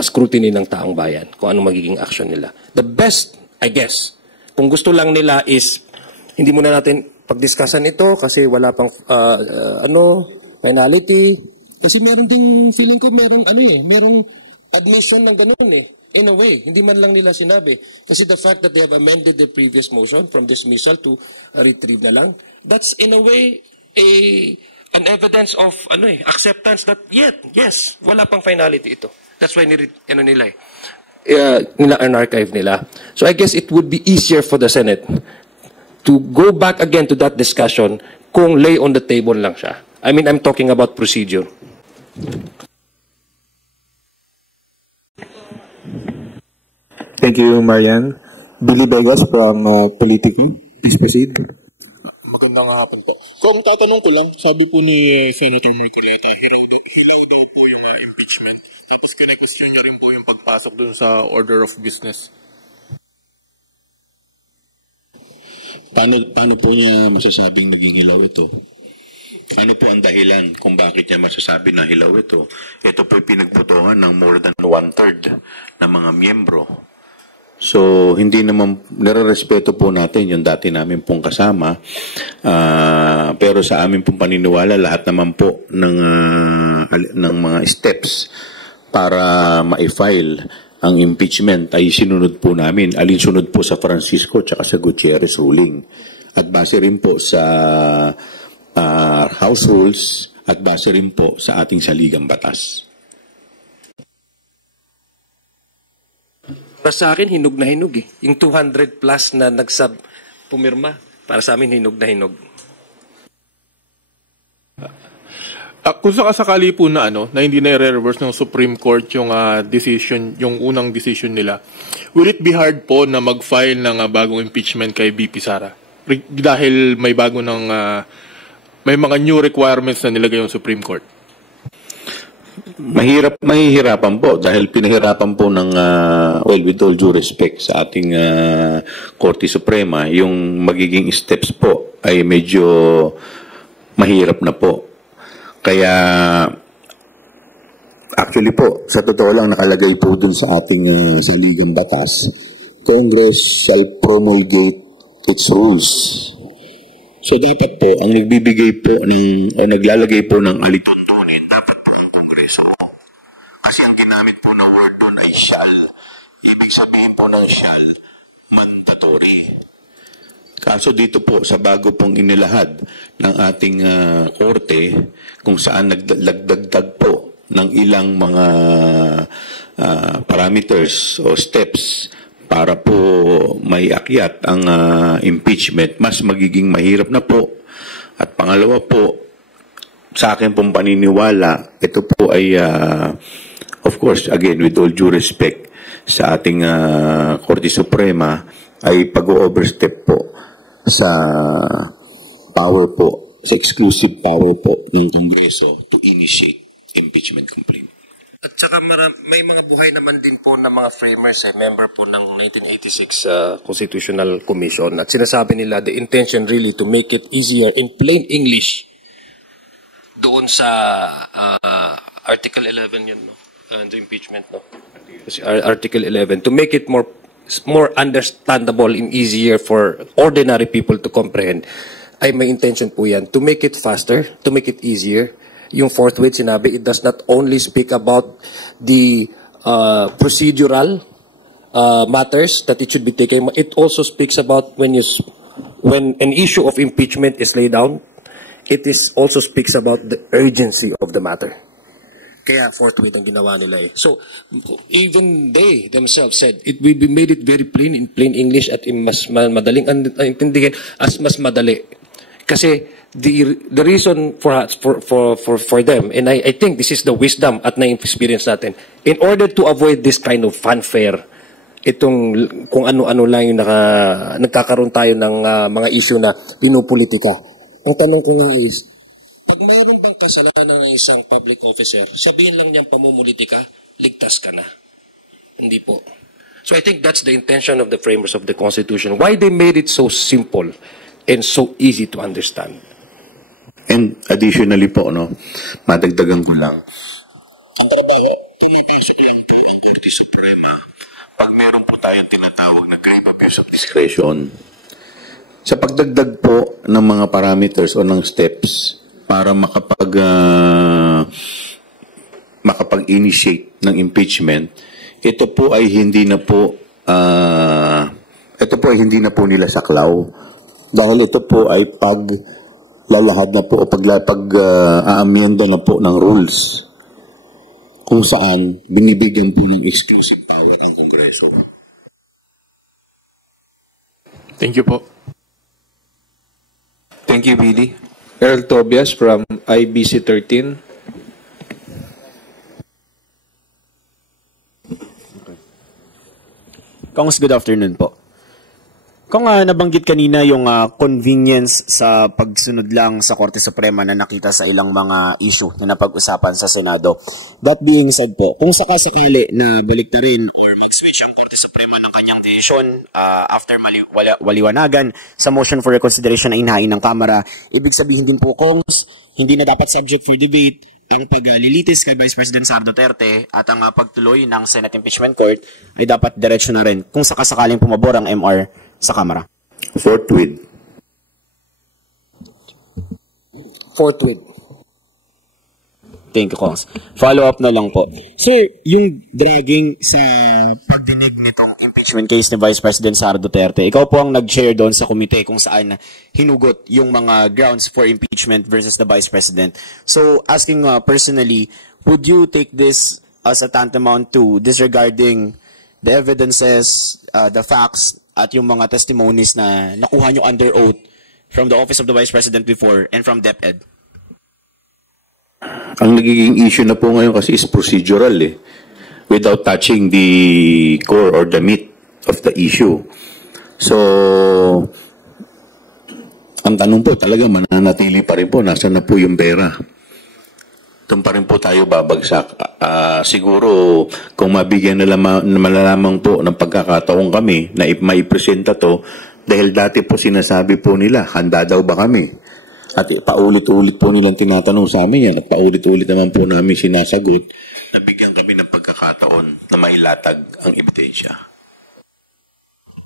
scrutiny ng taong bayan kung ano magiging action nila. The best, I guess, kung gusto lang nila is hindi muna natin pagdiskussan ito kasi wala pang finality. Kasi meron ding feeling ko merong admission ng ganun in a way, hindi man lang nila sinabi. Kasi the fact that they have amended the previous motion from dismissal to retrieve na lang, that's in a way an evidence of acceptance that yes, wala pang finality ito. That's why nila archive nila. So I guess it would be easier for the Senate to go back again to that discussion kung lay on the table lang siya. I mean, I'm talking about procedure. Thank you, Marian. Billy Vegas from Politico. Please proceed. Magandang hapon po. Kung tatanong ko lang, sabi po ni Senator Marcoleta, hilaw daw po yung impeachment. Tapos kinag-question niya rin po yung pagpasok doon sa order of business. Paano po niya masasabing naging hilaw ito? Ano po ang dahilan kung bakit niya masasabi na hilaw ito? Ito po pinagbotohan ng more than 1/3 ng mga miyembro. So, hindi naman, nare-respeto po natin yung dati namin pong kasama. Pero sa amin pong paniniwala, lahat naman po ng mga steps para ma-file ang impeachment ay sinunod po namin. Alinsunod po sa Francisco at sa Gutierrez ruling. At base rin po sa House rules at base rin po sa ating saligang batas. Para sa akin, hinog na hinog Yung 200 plus na pumirma, para sa amin, hinog na hinog. Kung sakasakali po na hindi na i-reverse ng Supreme Court yung decision, yung unang decision nila, will it be hard po na mag-file ng bagong impeachment kay BP Sara? Dahil may may mga new requirements na nilagay yung Supreme Court. Mahihirapan po dahil pinahirapan po ng with all due respect sa ating Korte Suprema, yung magiging steps po ay medyo mahirap na po. Kaya actually po, sa totoo lang nakalagay po dun sa ating saligang batas, Congress shall promulgate its rules. So dapat po, ang nagbibigay po o naglalagay po ng alituntunin, dapat po ang Kongreso. Kasi ang ginamit po na word doon ay shall. Ibig sabihin po ng shall, mandatory. Kaso dito po, sa bago pong inilahad ng ating korte, kung saan nagdagdag po ng ilang mga parameters o steps para po may akyat ang impeachment, mas magiging mahirap na po. At pangalawa po, sa akin pong paniniwala, ito po ay, of course, again, with all due respect sa ating Korte Suprema, ay pag-overstep po sa power po, sa exclusive power po ng Kongreso to initiate impeachment complaint. At saka may mga buhay naman din po ng mga framers, member po ng 1986 Constitutional Commission. At sinasabi nila, the intention really to make it easier in plain English doon sa Article 11 yun, no? The impeachment, no? Article 11, to make it more understandable and easier for ordinary people to comprehend, ay may intention po yan. To make it faster, to make it easier, yung forthwith sinabi, it does not only speak about the procedural matters that it should be taken, it also speaks about when an issue of impeachment is laid down, it also speaks about the urgency of the matter. Kaya forthwith ang ginawa nila So, even they themselves said, we made it very plain, in plain English at mas madaling intindihin as mas madali. Kasi the reason for them, and I think this is the wisdom at na-experience natin, in order to avoid this kind of fanfare, itong kung ano-ano lang yung nagkakaroon tayo ng mga issue na pinupolitika. Ang tanong ko nga is, pag mayroon bang kasalanan ng isang public officer, sabihin lang niyang pamumulitika, ligtas ka na. Hindi po. So I think that's the intention of the framers of the Constitution. Why they made it so simple and so easy to understand. And additionally po, madagdagan ko lang, ang trabaho, pumapasok lang po ang Korte Suprema pag meron po tayong tinatawag na claim abuse of discretion. Sa pagdagdag po ng mga parameters o ng steps para makapag-initiate ng impeachment, ito po ay hindi na po nila saklaw. Dahil ito po ay paglalahad na po o pag-aamyenda na po ng rules kung saan binibigyan po ng exclusive power ang Kongreso. Thank you po. Thank you, BD. Earl Tobias from IBC 13. Kongs, good afternoon po. Kung nabanggit kanina yung convenience sa pagsunod lang sa Korte Suprema na nakita sa ilang mga issue na napag-usapan sa Senado. That being said po, kung sakasakali na balik na rin or mag-switch ang Korte Suprema ng kanyang desisyon after waliwanagan sa motion for reconsideration na inhain ng Kamara, ibig sabihin din po, Kongs, hindi na dapat subject for debate ang paglilitis kay Vice President Sara Duterte at ang pagtuloy ng Senate Impeachment Court ay dapat diretsyo na rin kung sakasakaling pumabor ang MR sa Kamara. Forthwith. Thank you, Kongs. Follow-up na lang po. Sir, yung dragging sa pagdinig nitong impeachment case ni Vice President Sara Duterte, ikaw po ang nag-share doon sa komite kung saan hinugot yung mga grounds for impeachment versus the Vice President. So, asking personally, would you take this as a tantamount to disregarding the evidences, the facts, at yung mga testimonies na nakuha nyo under oath from the Office of the Vice President before and from DepEd? Ang nagiging issue na po ngayon kasi is procedural without touching the core or the meat of the issue. So, ang tanong po talaga mananatili pa rin po, nasaan na po yung pera? Doon pa rin po tayo babagsak. Siguro, kung mabigyan na malalamang po ng pagkakataon kami na maipresenta to, dahil dati po sinasabi po nila, handa daw ba kami? At paulit-ulit po nilang tinatanong sa amin yan at paulit-ulit naman po namin sinasagot na bigyan kami ng pagkakataon na mailatag ang ebidensya.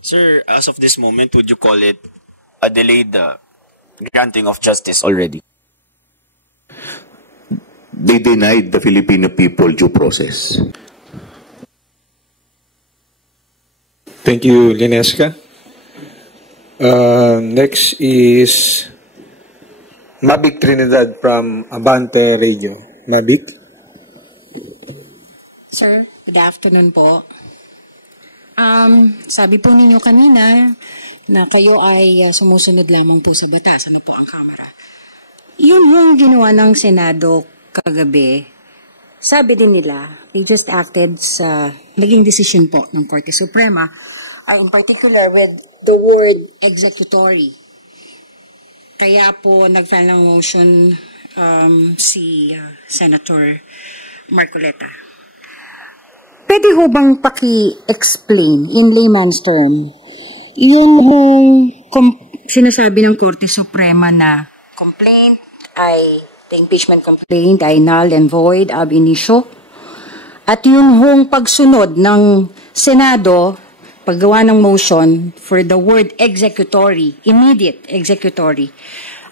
Sir, as of this moment, would you call it a delayed granting of justice already? They denied the Filipino people due process. Thank you, Linesca. Next is Mavic Trinidad from Abante Radio. Mavic? Sir, good afternoon po. Sabi po ninyo kanina na kayo ay sumusunod lamang po sa batas. Ano po ang Kamara? Yun yung ginawa ng Senado kagabi. Sabi din nila, they just acted sa naging decision po ng Korte Suprema, in particular with the word executory. Kaya po nag-file ng motion si Senator Marcoleta. Pwede ho bang paki-explain in layman's term yung sinasabi ng Korte Suprema na complaint the impeachment complaint ay null and void ab initio, at yung hong pagsunod ng Senado paggawa ng motion for the word executory, immediate executory.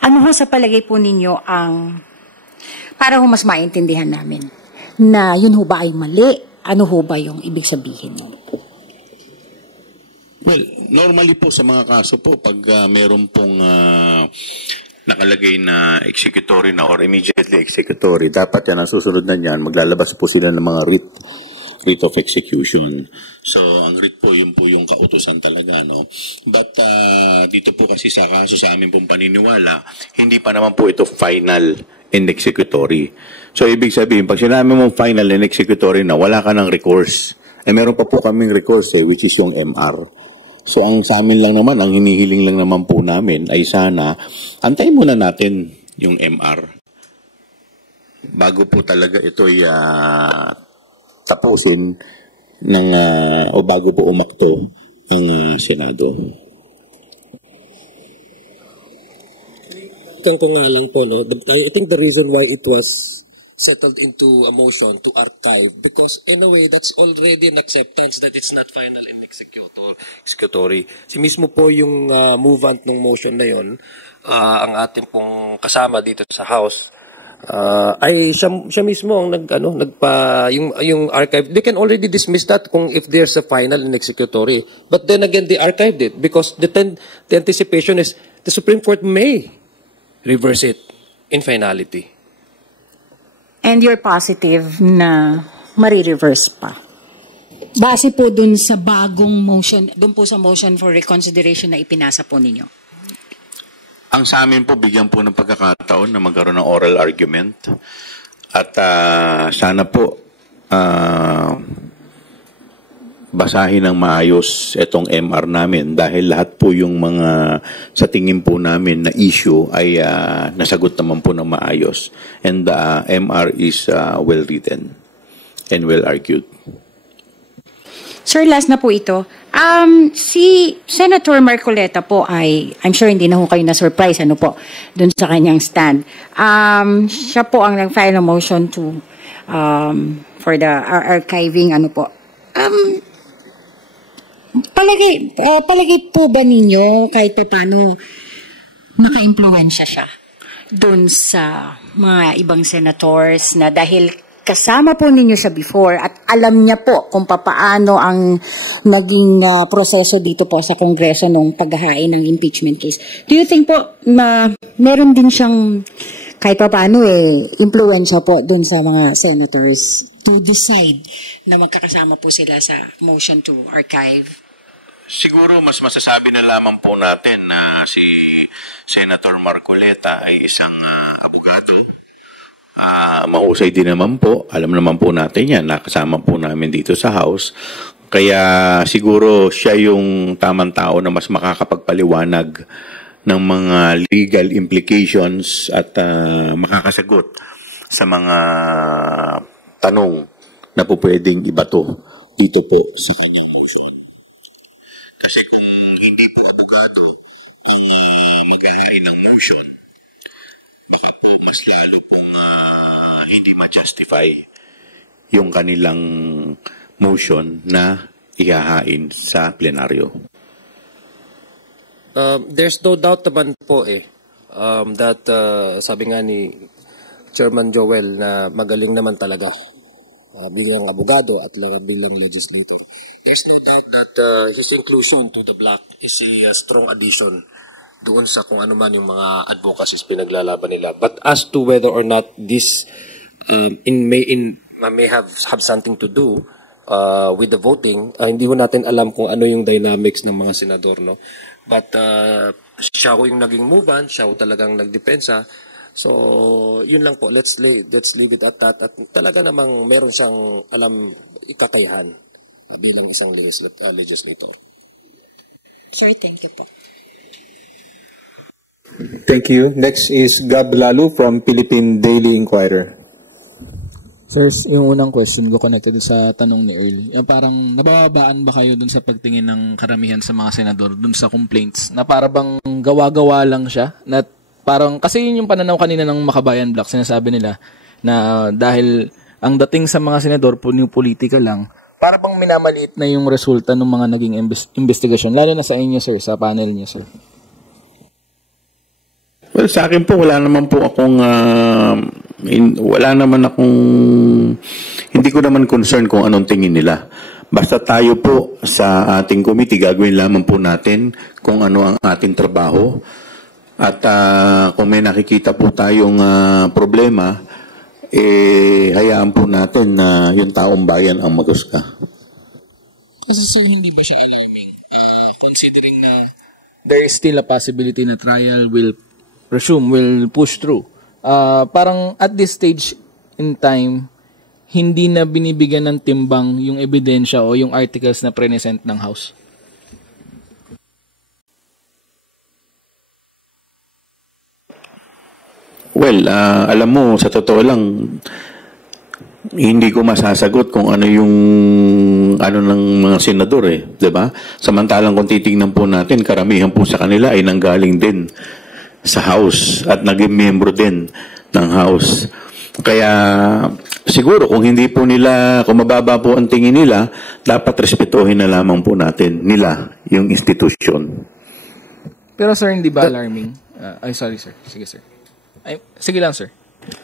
Ano ho sa palagay po ninyo ang, para ho mas maintindihan namin, na yun ho ba ay mali? Ano ho ba yung ibig sabihin nun? Well, normally po sa mga kaso po, pag meron pong nakalagay na executory na or immediately executory, dapat yan ang susunod na yan, maglalabas po sila ng mga writ of execution. So, ang writ po, yun po yung kautusan talaga, no? But, dito po kasi sa kaso sa amin pong paniniwala, hindi pa naman po ito final and executory. So, ibig sabihin, pag sinabi mong final and executory na, wala ka ng recourse. Meron pa po kaming recourse, which is yung MR. So, ang sa amin lang naman, ang hinihiling lang naman po namin ay sana, antayin muna natin yung MR. Bago po talaga ito'y tapusin ng o bago po umakto ang Senado. Balikan ko nga lang po, no? I think the reason why it was settled into a motion to archive, because in a way, that's already an acceptance that it's not final and executory. Si mismo po yung movant ng motion na yon, ang ating pong kasama dito sa House, ay siya mismo ang yung archive. They can already dismiss that kung if there's a final and executory. But then again, they archived it because the anticipation is the Supreme Court may reverse it in finality. And you're positive na marireverse pa? Base po dun sa bagong motion, dun po sa motion for reconsideration na ipinasa po ninyo. Ang sa amin po, bigyan po ng pagkakataon na magkaroon ng oral argument. At sana po basahin ng maayos itong MR namin dahil lahat po yung mga sa tingin po namin na issue ay nasagot naman po ng maayos. And the MR is well written and well argued. Sir, last na po ito. Si Senator Marcoleta po ay, I'm sure hindi na ho kayo na-surprise, dun sa kanyang stand. Siya po ang nag-file ng motion to, for the archiving, palagi po ba ninyo kahit pa paano naka-impluensya siya dun sa mga ibang senators na dahil kasama po ninyo siya before at alam niya po kung papaano ang naging proseso dito po sa Kongreso nung paghahain ng impeachment case. Do you think po meron din siyang kahit papaano impluensya po dun sa mga senators to decide na magkakasama po sila sa motion to archive? Siguro mas masasabi na lamang po natin na si Senator Marcoleta ay isang abogado. Mahusay din naman po. Alam naman po natin yan. Nakasama po namin dito sa House. Kaya siguro siya yung tamang tao na mas makakapagpaliwanag ng mga legal implications at makakasagot sa mga tanong na po pwedeng ibato dito po sa kanyang motion. Kasi kung hindi po abogado ang mag-ahain ng motion, baka po mas lalo pong hindi ma-justify yung kanilang motion na ihahain sa plenaryo. There's no doubt naman po that sabi nga ni Chairman Joel na magaling naman talaga bilang abogado at bilang legislator. There's no doubt that his inclusion to the block is a strong addition doon sa kung ano man yung mga advocacies pinaglalaban nila. But as to whether or not this may have something to do with the voting, hindi ko natin alam kung ano yung dynamics ng mga senador, no? But siya ko yung naging movement, siya ko talagang nagdepensa. So, yun lang po. Let's leave it at that. At talaga namang meron siyang kakayahan bilang isang legislator. Sir, thank you po. Thank you. Next is Gab Lalu from Philippine Daily Inquirer. Sir, yung unang question ko connected sa tanong ni Earl. Yung parang nabababaan ba kayo dun sa pagtingin ng karamihan sa mga senador dun sa complaints na para bang gawa-gawa lang siya? Na parang, kasi yun yung pananaw kanina ng Makabayan Block, sinasabi nila na dahil ang dating sa mga senador politika lang, para bang minamaliit na yung resulta ng mga naging investigasyon, lalo na sa inyo, sir, sa panel niyo, sir. Well, sa akin po, hindi ko naman concern kung anong tingin nila. Basta tayo po sa ating committee, gagawin lamang po natin kung ano ang ating trabaho. At kung may nakikita po tayong problema, hayaan po natin na yung taong bayan ang mag-usga. Kasi sir, hindi ba siya alarming? Considering na there is still a possibility na trial will push through. Parang at this stage in time, hindi na binibigyan ng timbang yung ebidensya o yung articles na present ng House. Well, alam mo, sa totoo lang, hindi ko masasagot kung ano ng mga senador diba? Samantalang kung titingnan po natin, karamihan po sa kanila ay nanggaling din sa House at naging membro din ng House. Kaya siguro kung hindi po nila, kung mababa po ang tingin nila, dapat respetuhin na lamang po natin nila yung institusyon. Pero sir, hindi ba alarming? Sorry sir. Sige sir. Sige lang sir.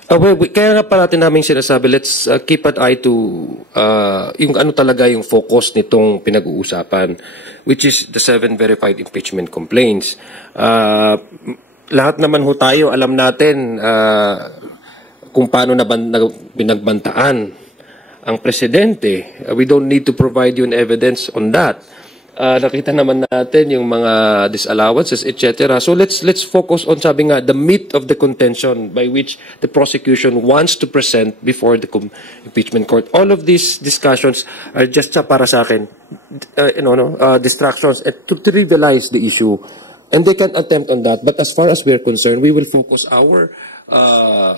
Kaya nga pa namin sinasabi, let's keep an eye to yung ano talaga yung focus nitong pinag-uusapan, which is the 7 verified impeachment complaints. Lahat naman ho tayo, alam natin kung paano pinagbantaan ang presidente. We don't need to provide you an evidence on that. Nakita naman natin yung mga disallowances, etc. So let's focus on, sabi nga, the meat of the contention by which the prosecution wants to present before the impeachment court. All of these discussions are just para sa akin, distractions to trivialize the issue. And they can attempt on that. But as far as we're concerned, we will focus our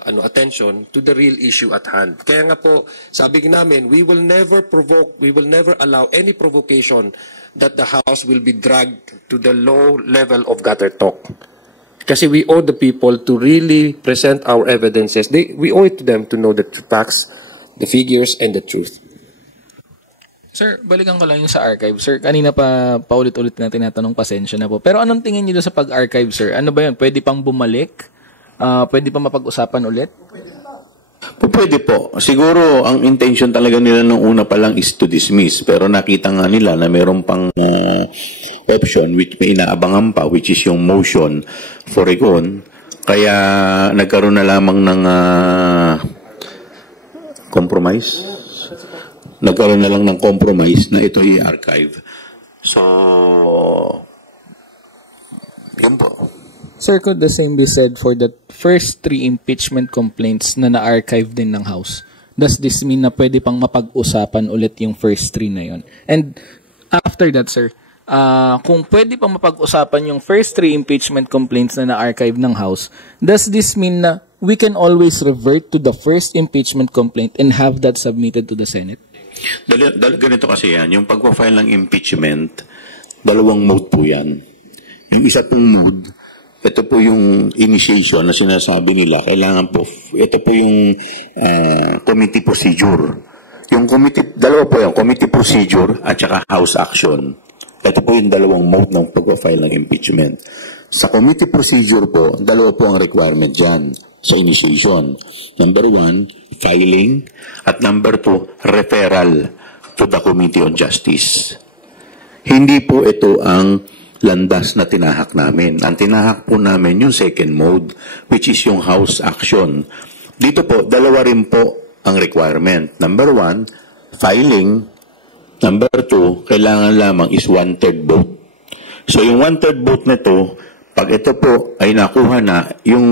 attention to the real issue at hand. Kaya nga po, sabi namin, we will never allow any provocation that the House will be dragged to the low level of gutter talk. Kasi we owe the people to really present our evidences. We owe it to them to know the facts, the figures, and the truth. Sir, balikan ko lang yung sa archive. Sir, kanina pa paulit-ulit na tinatanong, pasensya na po. Pero anong tingin niyo sa pag-archive, sir? Ano ba yun? Pwede pang bumalik? Pwede pa mapag-usapan ulit? Pwede po. Siguro, ang intention talaga nila nung una pa lang is to dismiss. Pero nakita nga nila na mayroon pang option which may inaabangan pa, which is yung motion for recon. Kaya nagkaroon na lamang ng compromise. Nagkaroon na lang ng compromise na ito i-archive. So, yun po. Sir, could the same be said for the first 3 impeachment complaints na na-archive din ng House? Does this mean na pwede pang mapag-usapan ulit yung first 3 na yun? And after that, sir, kung pwede pang mapag-usapan yung first 3 impeachment complaints na na-archive ng House, does this mean na we can always revert to the first impeachment complaint and have that submitted to the Senate? Ganito kasi yan, yung pag-file ng impeachment, 2 mode po yan. Yung isa pong mode, ito po yung initiation na sinasabi nila, kailangan po, ito po yung committee procedure. Yung committee, 2 po yung committee procedure at saka House action. Ito po yung 2 mode ng pag-file ng impeachment. Sa committee procedure po, 2 po ang requirement dyan sa initiation. Number 1, filing, at number 2, referral to the Committee on Justice. Hindi po ito ang landas na tinahak namin. Ang tinahak po namin yung second mode, which is yung House action. Dito po, 2 rin po ang requirement. Number 1, filing. Number 2, kailangan lamang is 1/3 vote. So yung 1/3 vote na ito, pag ito po ay nakuha na, yung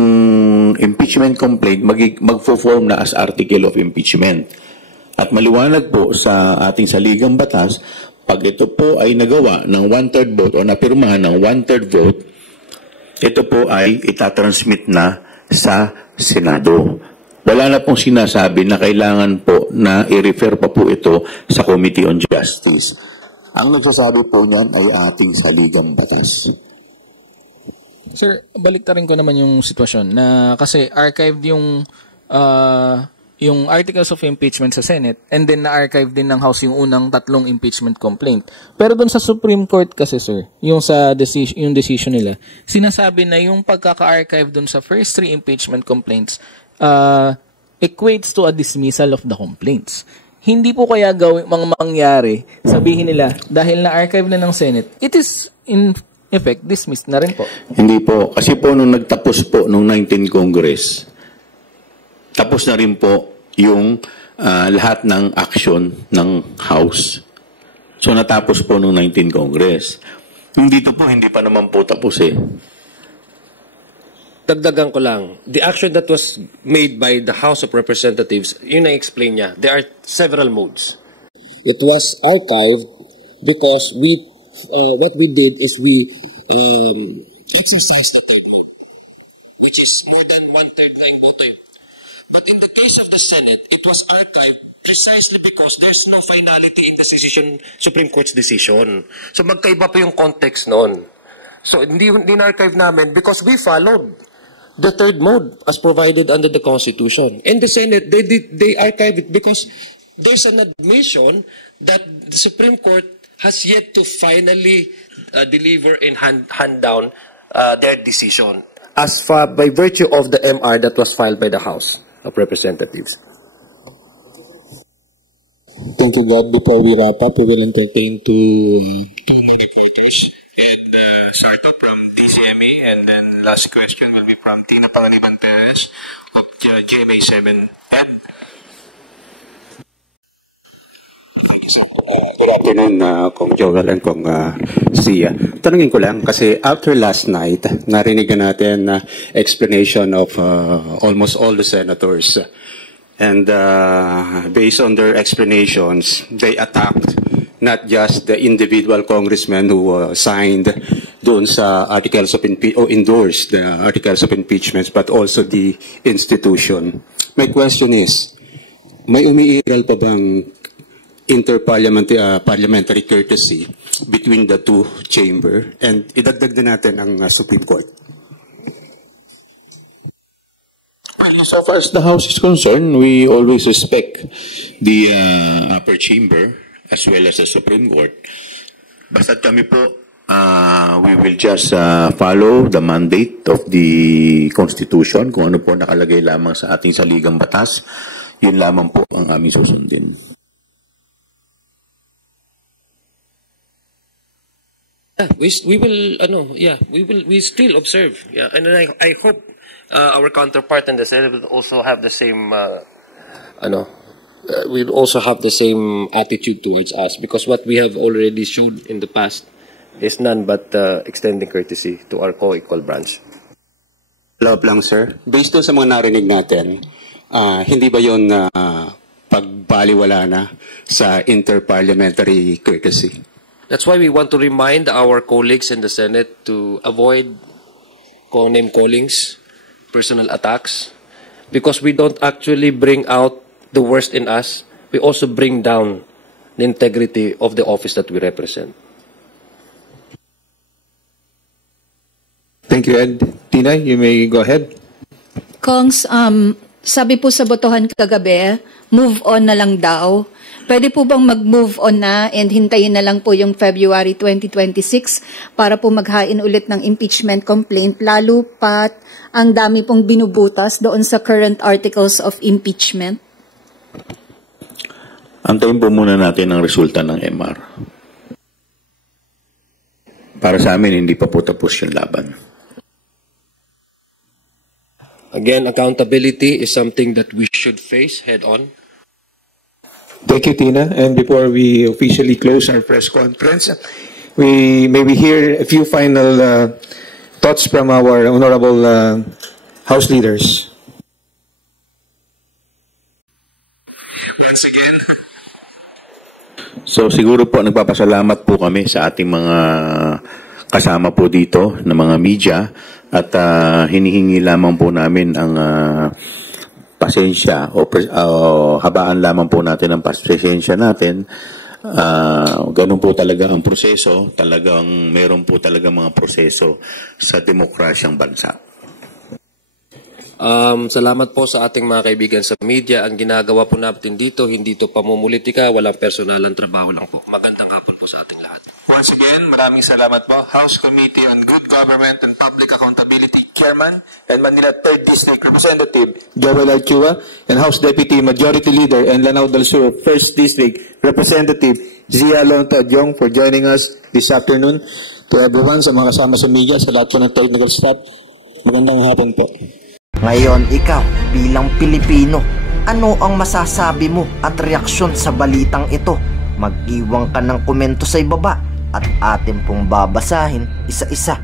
impeachment complaint magfo-form na as article of impeachment. At maliwanag po sa ating saligang batas, pag ito po ay nagawa ng 1/3 vote o napirmahan ng 1/3 vote, ito po ay itatransmit na sa Senado. Wala na pong sinasabi na kailangan po na i-refer pa po ito sa Committee on Justice. Ang nagsasabi po niyan ay ating saligang batas. Sir, baliktarin ko naman yung sitwasyon na kasi archived yung articles of impeachment sa Senate and then na-archive din ng House yung unang 3 impeachment complaint. Pero doon sa Supreme Court kasi, sir, yung decision nila, sinasabi na yung pagkaka-archive doon sa first 3 impeachment complaints equates to a dismissal of the complaints. Hindi po kaya mangyari, sabihin nila, dahil na-archive na ng Senate, it is in effect dismissed na rin po. Hindi po. Kasi po nung nagtapos po nung 19 Congress, tapos na rin po yung lahat ng action ng House. So natapos po nung 19 Congress. Dito po, hindi pa naman po tapos eh. Dagdagan ko lang, the action that was made by the House of Representatives, yun na-explain niya, there are several modes. It was archived because what we did is we exercised the term, which is more than 1/3 ng boto. But in the case of the Senate, it was archived precisely because there's no finality in the Supreme Court's decision. So magkaiba po yung context noon. So, hindi na-archive namin because we followed the third mode as provided under the Constitution. And the Senate, they archive it because there's an admission that the Supreme Court has yet to finally deliver and hand down their decision. As far by virtue of the MR that was filed by the House of Representatives. Thank you, God. Before we wrap up, we will entertain two more reporters. And Sarto from DCME, and then last question will be from Tina Panganiban Perez of GMA7. Ed? Good afternoon, Kong Joel and Kong Sia. Tanungin ko lang, kasi after last night, narinig natin explanation of almost all the senators. And based on their explanations, they attacked not just the individual congressmen who signed doon sa articles of impeachment, or endorsed the articles of impeachment, but also the institution. My question is, may umiiral pa bang parliamentary courtesy between the two chamber? And idagdag na natin ang Supreme Court. So far as the House is concerned, we always respect the upper chamber as well as the Supreme Court. Basta't kami po, we will just follow the mandate of the Constitution. Kung ano po nakalagay lamang sa ating saligang batas, yun lamang po ang aming susundin. We still observe. Yeah, and I hope our counterpart in the Senate will also have the same, will also have the same attitude towards us, because what we have already shown in the past is none but extending courtesy to our co-equal branch. Love lang, sir. Based on sa mga narinig natin, hindi ba yun pagbaliwala na sa interparliamentary courtesy? That's why we want to remind our colleagues in the Senate to avoid name callings, personal attacks, because we don't actually bring out the worst in us. We also bring down the integrity of the office that we represent. Thank you, Ed. Tina, you may go ahead. Kongs, sabi po sa botohan kagabi, move on na lang daw. Pwede po bang mag-move on na and hintayin na lang po yung February 2026 para po maghain ulit ng impeachment complaint, lalo pat ang dami pong binubutas doon sa current articles of impeachment? Antayin po muna natin ang resulta ng MR. Para sa amin, hindi pa po tapos yung laban. Again, accountability is something that we should face head-on. Thank you, Tina. And before we officially close our press conference, we hear a few final thoughts from our honorable House leaders. So siguro po nagpapasalamat po kami sa ating mga kasama po dito na mga media at hinihingi lamang po namin ang pasensya o habaan lamang po natin ang pasensya natin. Ganun po talaga ang proseso. Talagang meron po talaga mga proseso sa demokrasyang bansa. Salamat po sa ating mga kaibigan sa media. Ang ginagawa po natin dito, hindi to pamumulitika, walang personalang trabaho lang po. Magandang hapon po sa ating lahat. Once again, maraming salamat po. House Committee on Good Government and Public Accountability Chairman and Manila 3rd District Representative Joel Archua, and House Deputy Majority Leader and Lanao del Sur 1st District Representative Zia Lonta Adjong for joining us this afternoon. To everyone, sa mga kasama sa media, sa lahat po ng technical staff, magandang hapon po. Ngayon, ikaw, bilang Pilipino, ano ang masasabi mo at reaksyon sa balitang ito? Mag-iwan ka ng komento sa ibaba at atin pong babasahin isa-isa.